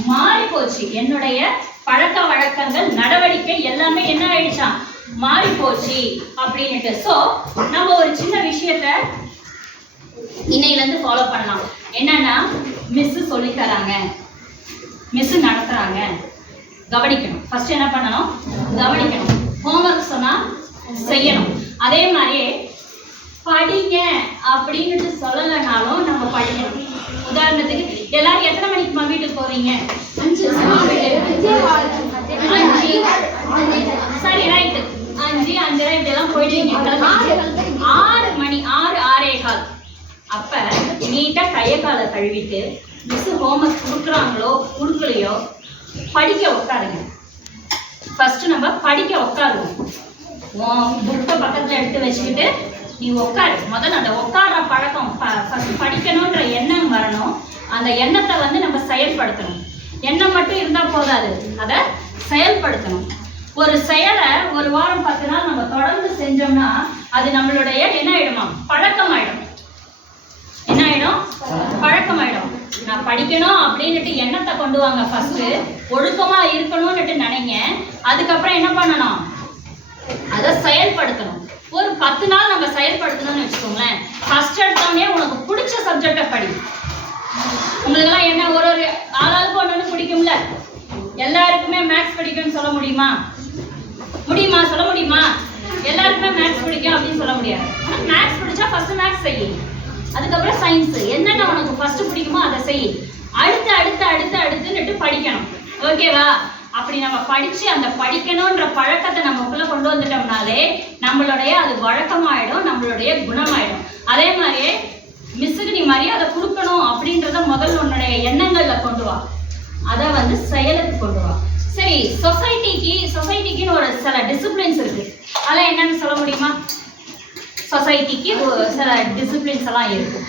மாறி போச்சு, என்னுடைய பழக்க வழக்கங்கள் நடவடிக்கை எல்லாமே என்ன ஆயிடுச்சான், மாறி போச்சு அப்படின்னுட்டு. ஸோ நம்ம ஒரு சின்ன விஷயத்த இன்னையில இருந்து ஃபாலோ பண்ணலாம். என்னன்னா, மிஸ் சொல்லி தராங்க, மிஸ் நடத்துறாங்க, கவனிக்கணும். ஃபர்ஸ்ட் என்ன பண்ணணும், கவனிக்கணும். ஹோம்ஒர்க் சொன்னா செய்யணும். அதே மாதிரியே படிங்க அப்படின்னுட்டு சொல்லலைனாலும் நம்ம படிக்கணும். உதாரணத்துக்கு எல்லாரும் எத்தனை மணிக்குமா வீட்டுக்கு போவீங்க? 5. சரி, ரைட்டு. 5, 5:30 இப்படியெல்லாம் போயிடுவீங்க. 6 மணி, 6:15 அப்ப நீட்டா கையை காலை கழுவிட்டு மிஸ் ஹோம்ஒர்க் கொடுக்குறாங்களோ கொடுக்கலையோ படிக்க உட்காருங்க. ஃபர்ஸ்ட் நம்ம படிக்க உட்காருவோம். புக்கை பக்கத்துல எடுத்து வச்சுக்கிட்டு நீ உட்காரு. முதல்ல அந்த உட்கார்ற பழக்கம், ஃபர்ஸ்ட் படிக்கணுன்ற எண்ணம் வரணும். அந்த எண்ணத்தை வந்து நம்ம செயல்படுத்தணும். எண்ணம் மட்டும் இருந்தா போதாது, அதை செயல்படுத்தணும். ஒரு செயலை 1 வாரம் 10 நாள் நம்ம தொடர்ந்து செஞ்சோம்னா அது நம்மளுடைய என்ன ஆயிடுமா, பழக்கம் ஆயிடும். என்ன ஆயிடும், பழக்கம் ஆயிடும். நான் படிக்கணும் அப்படின்னுட்டு எண்ணத்தை கொண்டு வாங்க. ஃபர்ஸ்ட் ஒழுக்கமா இருக்கணும்னுட்டு நினைங்க. அதுக்கப்புறம் என்ன பண்ணணும், அதை செயல்படுத்தணும். ஒரு 10 நாள் நம்ம செயல்படுத்தணும்னு வச்சுக்கோங்களேன். ஃபர்ஸ்ட் எடுத்தோடனே உனக்கு பிடிச்ச சப்ஜெக்டை படி. உங்களுக்கெல்லாம் என்ன ஒரு ஆளாளுக்கு ஒன்று பிடிக்கும்ல, எல்லாருக்குமே மேக்ஸ் பிடிக்கும்னு சொல்ல முடியுமா? சொல்ல முடியுமா? எல்லாருக்குமே மேக்ஸ் பிடிக்கும் அப்படின்னு சொல்ல முடியாது. ஆனால் மேக்ஸ் பிடிச்சா ஃபர்ஸ்ட் மேக்ஸ் செய், அதுக்கப்புறம் சயின்ஸ், என்னென்ன உனக்கு ஃபர்ஸ்ட் பிடிக்குமோ அதை செய். அடுத்துன்னுட்டு படிக்கணும். ஓகேவா? அப்படி நம்ம படிச்சு அந்த படிக்கணும்ன்ற பழக்கத்தை நமக்குள்ள கொண்டு வந்துட்டோம்னாலே நம்மளுடைய அது வழக்கமாயிடும், நம்மளுடைய குணமாயிடும். அதே மாதிரியே மிஸ்ஸுக்கு நீ மரியாதை கொடுக்கணும் அப்படின்றத முதல்ல உன்னுடைய எண்ணங்கள்ல கொண்டு வா, அதை வந்து செயலுக்கு கொண்டு வா. சரி, சொசைட்டிக்குன்னு ஒரு சில டிசிப்ளின்ஸ் இருக்கு. அதெல்லாம் என்னன்னு சொல்ல முடியுமா? சொசைட்டிக்கு சில டிசிப்ளின்ஸ் எல்லாம் இருக்கு.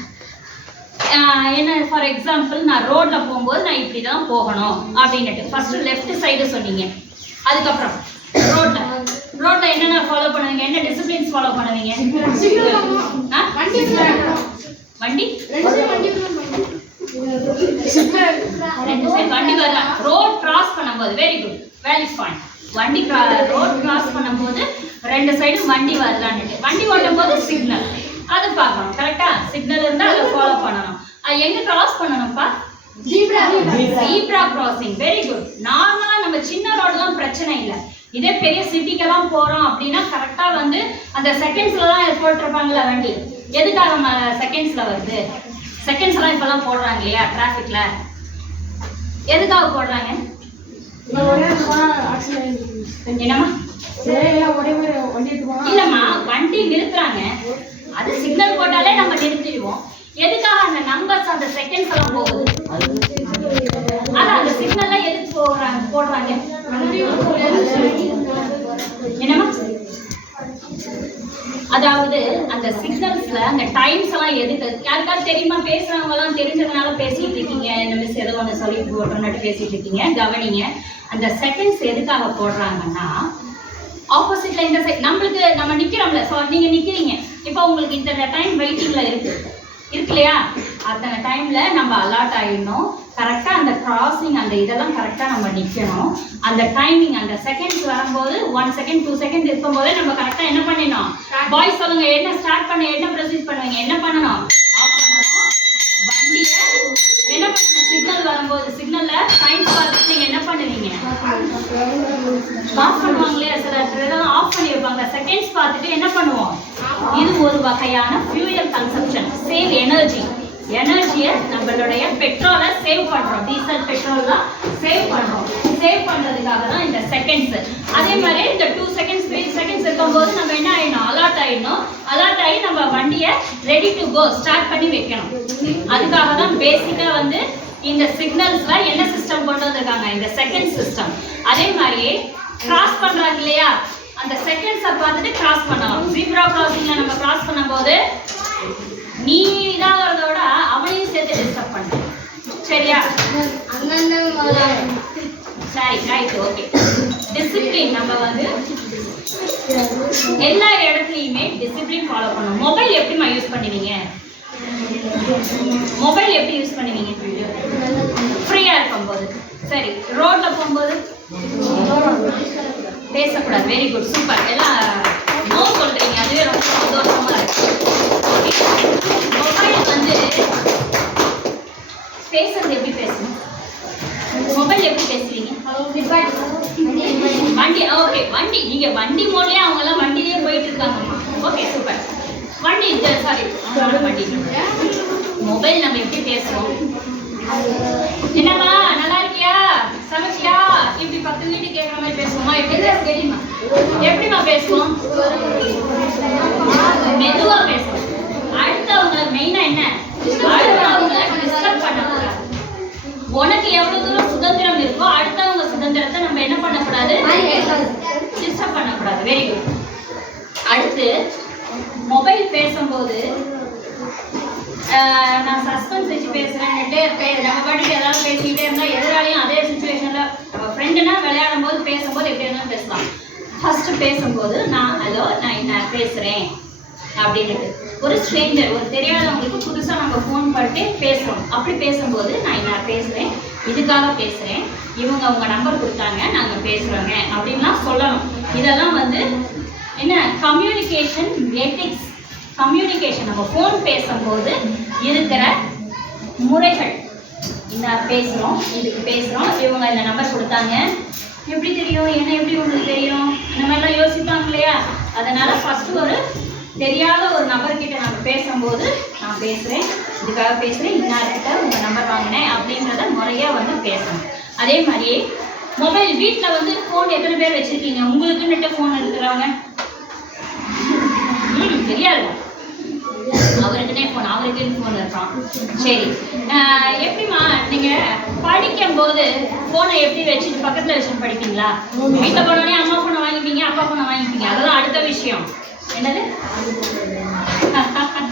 என்ன, ஃபார் எக்ஸாம்பிள், நான் ரோட்ல போகும்போது நான் இப்படி தான் போகணும் அப்படின்னுட்டு ஃபர்ஸ்ட் லெஃப்ட் சைடு சொன்னீங்க. அதுக்கப்புறம் ரோட்ல என்னென்ன ஃபாலோ பண்ணுவீங்க, என்ன டிசிப்ளின்ஸ் ஃபாலோ பண்ணுவீங்க? வண்டி வண்டி வரலாம். ரோட் கிராஸ் பண்ணும்போது, வெரி குட், வேலி பாயிண்ட். வண்டி ரோட் கிராஸ் பண்ணும்போது 2 சைடும் வண்டி வரலான்னுட்டு, வண்டி ஓட்டும் போது சிக்னல் அது பார்க்கணும். கரெக்டா? சிக்னல் இருந்தா அதை ஃபாலோ பண்ணணும். எங்க கிராஸ் பண்ணணும்ப்பா? Zebra crossing. Very good. நார்மலா நம்ம சின்ன ரோடுலாம் பிரச்சனை இல்லை. இதே பெரிய சிட்டிக்கெல்லாம் போறோம் அப்படின்னா கரெக்டா வந்து அந்த செகண்ட்ஸ்ல தான் போட்டிருப்பாங்களா வண்டி. எதுக்காக செகண்ட்ஸ்ல வருது? செகண்ட்ஸ் எல்லாம் இப்பெல்லாம் போடுறாங்க இல்லையா டிராஃபிக்ல, எதுக்காக போடுறாங்க? என்னம்மா? இல்லம்மா, வண்டி நிறுத்துறாங்க, அது சிக்னல் போட்டாலே நம்ம நிறுத்திடுவோம். எதுக்காக அந்த நம்பர்ஸ் அந்த செகண்ட்ஸ் எல்லாம் போகுது? ஆனா அந்த சிக்னல்ல எதுக்கு போடுறாங்க? என்னம்மா? அதாவது அந்த சிக்னல்ஸ்ல அந்த டைம்ஸ் எல்லாம் எதுக்கு? யாருக்காவது தெரியுமா? பேசுறவங்க எல்லாம் தெரிஞ்சதுனால பேசிட்டு இருக்கீங்க. இந்த மிஸ் ஏதோ ஒன்று சொல்லி போட்டோம்னு பேசிட்டு இருக்கீங்க. கவனிங்க, அந்த செகண்ட்ஸ் எதுக்காக போடுறாங்கன்னா, ஆப்போசிட்ல இந்த சைட் நம்மளுக்கு நம்ம நிக்கிறோம்ல, ஸோ நீங்க நிக்கிறீங்க, இப்போ உங்களுக்கு இந்த டைம் வெயிட்டிங்ல இருக்கு இல்லையா? அத்தனை டைம்ல நம்ம அலர்ட் ஆயிடணும். கரெக்டா அந்த கிராசிங் அந்த இதெல்லாம் கரெக்டா நம்ம நிக்கணும். அந்த டைமிங் அந்த செகண்ட்ஸ் வரும்போது 1 செகண்ட் 2 செகண்ட் இருக்கும் போதே நம்ம கரெக்டா என்ன பண்ணிடணும்? பாய்ஸ் சொல்லுங்க, என்ன ஸ்டார்ட் பண்ண, என்ன ப்ரொசீஸ் பண்ணுவீங்க? என்ன பண்ணணும்? ஆஃப் பண்ணணும். வண்டியை என்ன பண்ணணும்? சிக்னல் வரும்போது சிக்னல்ல டைம்ஸ் பார்த்துட்டு நீங்க என்ன பண்ணுவீங்க? ஆஃப் பண்ணுவாங்களே, சில இதெல்லாம் ஆஃப் பண்ணி வைப்பாங்க. செகண்ட்ஸ் பார்த்துட்டு என்ன பண்ணுவோம்? இது ஒரு வகையான ஃபியூயல் கன்சம்ப்ஷன், சேவ் எனர்ஜி. எனர்ஜியை நம்மளுடைய பெட்ரோலை சேவ் பண்றோம். டீசல் பெட்ரோல்லாம் சேவ் பண்றோம். சேவ் பண்றதுக்காக தான் இந்த செகண்ட்ஸ். அதே மாதிரி இந்த 2 செகண்ட்ஸ் 3 செகண்ட்ஸ் இருக்கும்போது நம்ம என்ன ஆயிடணும், அலர்ட் ஆயிடணும். அலர்ட் ஆகி நம்ம வண்டியை ரெடி டு கோ ஸ்டார்ட் பண்ணி வைக்கணும். அதுக்காக தான் பேசிக்கா வந்து இந்த சிக்னல்ஸ்ல என்ன சிஸ்டம் கொண்டு வந்திருக்காங்க, இந்த செகண்ட் சிஸ்டம். அதே மாதிரி கிராஸ் பண்றாங்க இல்லையா, அந்த செகண்ட்ஸை பார்த்துட்டு கிராஸ் பண்ணலாம். ஜீப்ரா கிராசிங்ல நம்ம கிராஸ் பண்ணும்போது நீ இதாகிறதோட அவனையும் சேர்த்து டிஸ்டர்ப் பண்ண. சரியா? சரி, ரைட், ஓகே. டிசிப்ளின் நம்ம வந்து எல்லா இடத்துலையுமே டிசிப்ளின் ஃபாலோ பண்ணணும். மொபைல் எப்படிமா யூஸ் பண்ணுவீங்க? மொபைல் எப்படி யூஸ் பண்ணுவீங்க? ஃப்ரீயா இருக்கும்போது. சரி, ரோட்ல போகும்போது பேசக்கூடாது. Very good, super. எல்லாம் நோ சொல்றீங்க, அதுவே ரொம்ப சந்தோஷமா இருக்கு. மொபைல் வந்து பேசுறது எப்படி பேசணும்? மொபைல் எப்படி பேசுவீங்க? வண்டி, ஓகே, வண்டி. நீங்க வண்டி மோட்லயே அவங்க எல்லாம் வண்டிலேயே போயிட்டு இருக்காங்கம்மா. Okay, super. வண்டி, சாரி, வண்டி. மொபைல் நம்ம எப்படி பேசுவோம்? என்னம்மா நல்லா இருக்கியா, சமைச்சியா, இப்படி 10 வீட்டு கேட்குற மாதிரி பேசுவோமா? எப்படி தெரியுமா? எப்படிமா பேசுவோம்? மெதுவா பேசுவோம். அடுத்தவங்களை மெயினா என்ன, அடுத்தவங்களை டிஸ்டர்ப் பண்ணக்கூடாது. உனக்கு எவ்வளவு தூரம் சுதந்திரம் இருக்கோ அடுத்தவங்க சுதந்திரத்தை நம்ம என்ன பண்ணக்கூடாது, டிஸ்டர்ப் பண்ணக்கூடாது. Very good. அடுத்து மொபைல் பேசும்போது நான் சஸ்பென்ஸ் வச்சு பேசுறேன்னுட்டு நம்ம பாட்டுக்கு ஏதாவது பேசிக்கிட்டே இருந்தால் எதிராலையும் அதே சுச்சுவேஷன்ல நம்ம ஃப்ரெண்டுனா விளையாடும் போது பேசும்போது எப்படி இருந்தாலும் பேசலாம். ஃபர்ஸ்ட் பேசும்போது நான் ஹலோ, நான் என்ன பேசுறேன் அப்படின்னுட்டு ஒரு ஸ்ட்ரேஞ்சர், ஒரு தெரியாதவங்களுக்கு புதுசாக நம்ம ஃபோன் பண்ணிட்டு பேசுகிறோம். அப்படி பேசும்போது நான் என்ன பேசுகிறேன், இதுக்காக பேசுகிறேன், இவங்க அவங்க நம்பர் கொடுத்தாங்க, நாங்கள் பேசுகிறோங்க அப்படின்லாம் சொல்லணும். இதெல்லாம் வந்து என்ன, கம்யூனிகேஷன் எத்திக்ஸ். கம்யூனிகேஷன் நம்ம ஃபோன் பேசும்போது இருக்கிற முறைகள். இந்த பேசுகிறோம், இதுக்கு பேசுகிறோம், இவங்க இந்த நம்பர் கொடுத்தாங்க, எப்படி தெரியும், என்ன எப்படி உங்களுக்கு தெரியும், இந்த மாதிரிலாம் யோசிப்பாங்க இல்லையா. அதனால் ஃபஸ்ட்டு ஒரு தெரியாத ஒரு நபர்கிட்ட நம்ம பேசும்போது நான் பேசுகிறேன், இதுக்காக பேசுகிறேன், இன்னார்கிட்ட உங்கள் நம்பர் வாங்கினேன் அப்படின்றத முறையாக வந்து பேசணும். அதே மாதிரியே மொபைல், வீட்டில் வந்து ஃபோன் எத்தனை பேர் வச்சுருக்கீங்க? உங்களுக்குன்னுட்டு ஃபோன் இருக்கிறவங்க தெரியாது, அவருக்குன்னே ஃபோன், அவருக்குன்னு ஃபோன் இருக்கான். சரி, எப்படிமா நீங்கள் படிக்கும்போது ஃபோனை எப்படி வச்சுட்டு பக்கத்தில் வச்சுட்டு படிப்பீங்களா? வீட்டில் போனோடனே அம்மா ஃபோனை வாங்கிப்பீங்க, அப்பா ஃபோனை வாங்கிப்பீங்க, அதெல்லாம் அடுத்த விஷயம். என்னது,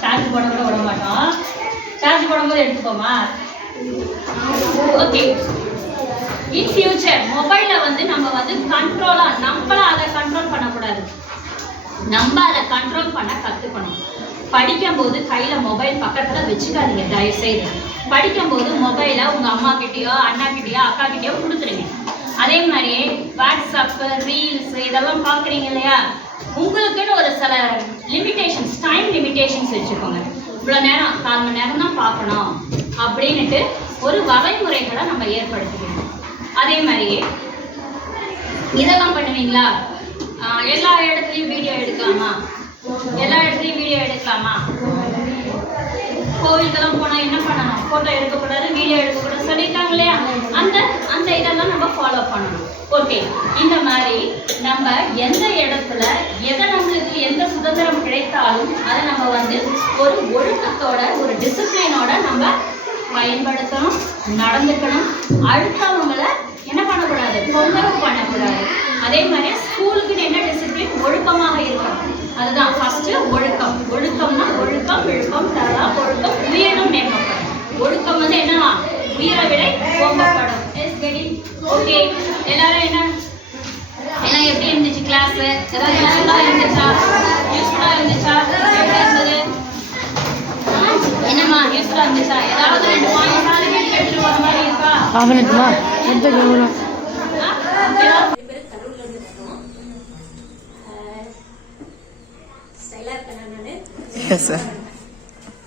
சார்ஜ் போட கூட விட மாட்டோம், சார்ஜ் போடும்போது எடுத்துக்கோமா. ஓகே, இன் ஃபியூச்சர் மொபைலை வந்து நம்ம வந்து கண்ட்ரோலாக, நம்மளாம் அதை கண்ட்ரோல் பண்ணக்கூடாது, நம்ம அதை கண்ட்ரோல் பண்ண கற்றுக்கணும். படிக்கும்போது கையில் மொபைல் பக்கத்தில் வச்சுக்காதீங்க தயவுசெய்து. படிக்கும்போது மொபைலை உங்கள் அம்மா கிட்டேயோ அண்ணா கிட்டேயோ அக்கா கிட்டேயோ கொடுத்துருங்க. அதே மாதிரியே வாட்ஸ்அப்பு, ரீல்ஸ் இதெல்லாம் பார்க்குறீங்க இல்லையா, உங்களுக்குன்னு ஒரு சில லிமிட்டேஷன்ஸ், டைம் லிமிட்டேஷன்ஸ் வச்சுக்கோங்க. இவ்வளோ நேரம், 4 மணி நேரம் தான் பார்க்கணும் அப்படின்ட்டு ஒரு வரைமுறைகளை நம்ம ஏற்படுத்திக்கணும். அதே மாதிரியே இதெல்லாம் பண்ணுவீங்களா, எல்லா இடத்துலையும் வீடியோ எடுக்கலாமா, எல்லா இடத்துலையும் வீடியோ எடுக்கலாமா, கோவிலுக்கெல்லாம் போனால் என்ன பண்ணணும், ஃபோட்டோ எடுக்கக்கூடாது, வீடியோ எடுக்கக்கூடாது சொல்லியிருக்காங்க இல்லையா, அந்த இதெல்லாம் நம்ம ஃபாலோ பண்ணணும். ஓகே, இந்த மாதிரி நம்ம எந்த இடத்துல எதை நம்மளுக்கு எந்த சுதந்திரம் கிடைத்தாலும் அதை நம்ம வந்து ஒரு ஒழுக்கத்தோட, ஒரு டிசிப்ளினோட நம்ம பயன்படுத்தணும், நடந்துக்கணும். அடுத்தவங்களை என்ன பண்ணக்கூடாது, தொந்தரவு பண்ணக்கூடாது. அதே மாதிரி ஸ்கூலுக்குன்னு என்ன டிசிப்ளின், ஒழுக்கமாக இருக்கணும். அதுதான் ஃபர்ஸ்ட் ஒழுக்கம். ஒழுக்கம்னா ஒழுக்கம், விழுக்கம், தரா, ஒழுக்கம், உயரம் மேம்படும். ஒழுக்கம் வந்து என்னவா, உயிரை விட ஓம்பப்படும். ஓகே, எல்லாரும் என்ன, எல்லாம் எப்படி இருந்துச்சு கிளாஸ்? ஏதாவது யூஸ்ஃபுல்லாக இருந்துச்சா? யூஸ்ஃபுல்லாக இருந்துச்சா? எப்படி இருந்தது? என்னம்மா யூஸ்ஃபுல்லாக இருந்துச்சா? ஏதாவது 2 பாயிண்ட் எடுத்துட்டு வர மாதிரி இருக்கா?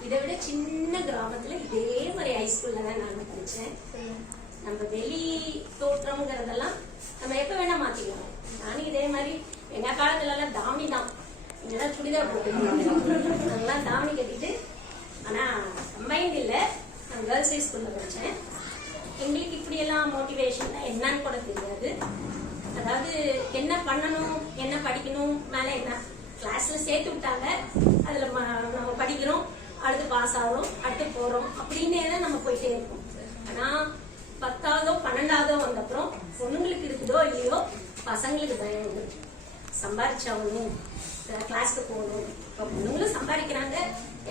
இதை விட சின்ன கிராமத்துல இதே மாதிரி ஹைஸ்கூல்ல தான் நான் படிச்சேன். நம்ம வெளி தோற்றம்ங்கிறதெல்லாம் நம்ம எப்ப வேணா மாத்திக்கலாம். நானும் இதே மாதிரி எங்க காலத்துல எல்லாம் தாவணி தான், எங்கெல்லாம் சுடிதார் போட்டுருக்காங்க, அதெல்லாம் தாவணி கட்டிட்டு, ஆனா கம்பைன்ட் இல்ல, அதாவது என்ன பண்ணணும், என்ன படிக்கணும், மேல என்ன கிளாஸ்ல சேர்த்து விட்டாங்க, அதுல நம்ம படிக்கிறோம், அடுத்து பாஸ் ஆகிறோம், அடுத்து போறோம், அப்படின்னே தான் நம்ம போயிட்டே இருக்கோம். ஆனா 10ஆவதோ 12ஆவதோ வந்தப்புறம் பொண்ணுங்களுக்கு இருக்குதோ இல்லையோ பசங்களுக்கு பயம் உண்டு. சம்பாதிச்சாகணும், கிளாஸ்க்கு போகணும். இப்போ பொண்ணுங்களும் சம்பாதிக்கிறாங்க,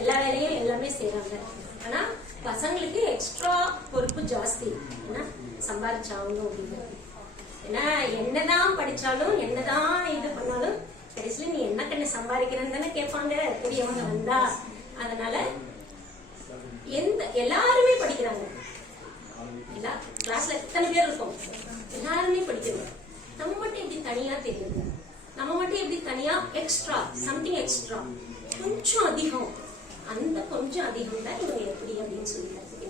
எல்லா வேலையும் எல்லாமே செய்யறாங்க. ஆனா பசங்களுக்கு எக்ஸ்ட்ரா பொறுப்பு ஜாஸ்தி. ஏன்னா சம்பாதிச்சாகணும் அப்படிங்கிறது. ஏன்னா என்னதான் படிச்சாலும் என்னதான் இது பண்ணாலும் கடைசியில நீ என்ன கண்ணு சம்பாதிக்கிறன்னு தானே கேட்பாங்க பெரியவங்க வந்தா. அதனால எல்லாருமே படிக்கிறாங்க. எல்லா கிளாஸ்ல எத்தனை பேர் இருக்கோம், எல்லாருமே படிக்கிறோம். நம்ம மட்டும் எப்படி தனியா தெரியுது, நம்ம மட்டும் எப்படி தனியா எக்ஸ்ட்ரா சம்திங் எக்ஸ்ட்ரா கொஞ்சம் அதிகம், அந்த கொஞ்சம் அதிகம் தான் இவங்க எப்படி அப்படின்னு சொல்லி கற்றுக்கிட்டு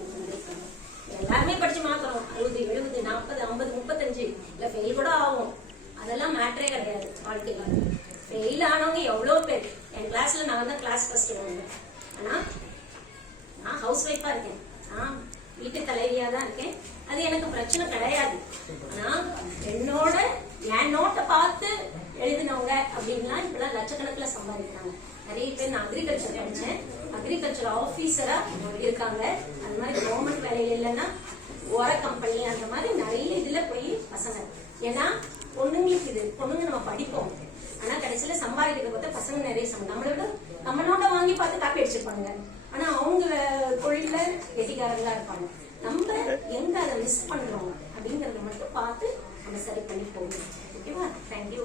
எல்லாருமே படிச்சு மாத்திரம் 60, 70, 40, 50, 35 இல்ல ஃபெயில் கூட ஆகும். அதெல்லாம் மேட்டரே கிடையாது வாழ்க்கையில. ஃபெயில் ஆனவங்க எவ்வளவு பேர் என் கிளாஸ்ல நான் தான் கிளாஸ் ஃபர்ஸ்ட் வந்தேன். ஆனா நான் ஹவுஸ் ஒய்ஃபா இருக்கேன், நான் வீட்டு தலைவியா தான் இருக்கேன். அது எனக்கு பிரச்சனை கிடையாது. ஆனா என்னோட என் நோட்டை பார்த்து எழுதினவங்க அப்படின்னா இப்பெல்லாம் லட்சக்கணக்கில் சம்பாதிக்கிறாங்க. நிறைய பேர் நான் அக்ரிகல்ச்சர் படிச்சேன், அக்ரிகல்ச்சர் ஆபீசரா இருக்காங்க. அது மாதிரி கவர்மெண்ட் வேலையில இல்லைன்னா உர கம்பெனி அந்த மாதிரி நிறைய இதுல போய் பசங்க. ஏன்னா பொண்ணுங்களுக்கு இது பொண்ணுங்க நம்ம படிப்போம், ஆனா கடைசியில சம்பாதிக்கிறத பார்த்தா பசங்க நிறைய நம்மளை விட நம்ம நோட்டை வாங்கி பார்த்து காப்பி அடிச்சிருப்பாங்க. ஆனா அவங்க தொழில கெட்டிக்காரங்களா இருப்பாங்க. நம்ம எங்க அதை மிஸ் பண்றோம் அப்படிங்கறத மட்டும் பார்த்து நம்ம சரி பண்ணி போகணும். ஓகேவா? தேங்க்யூ.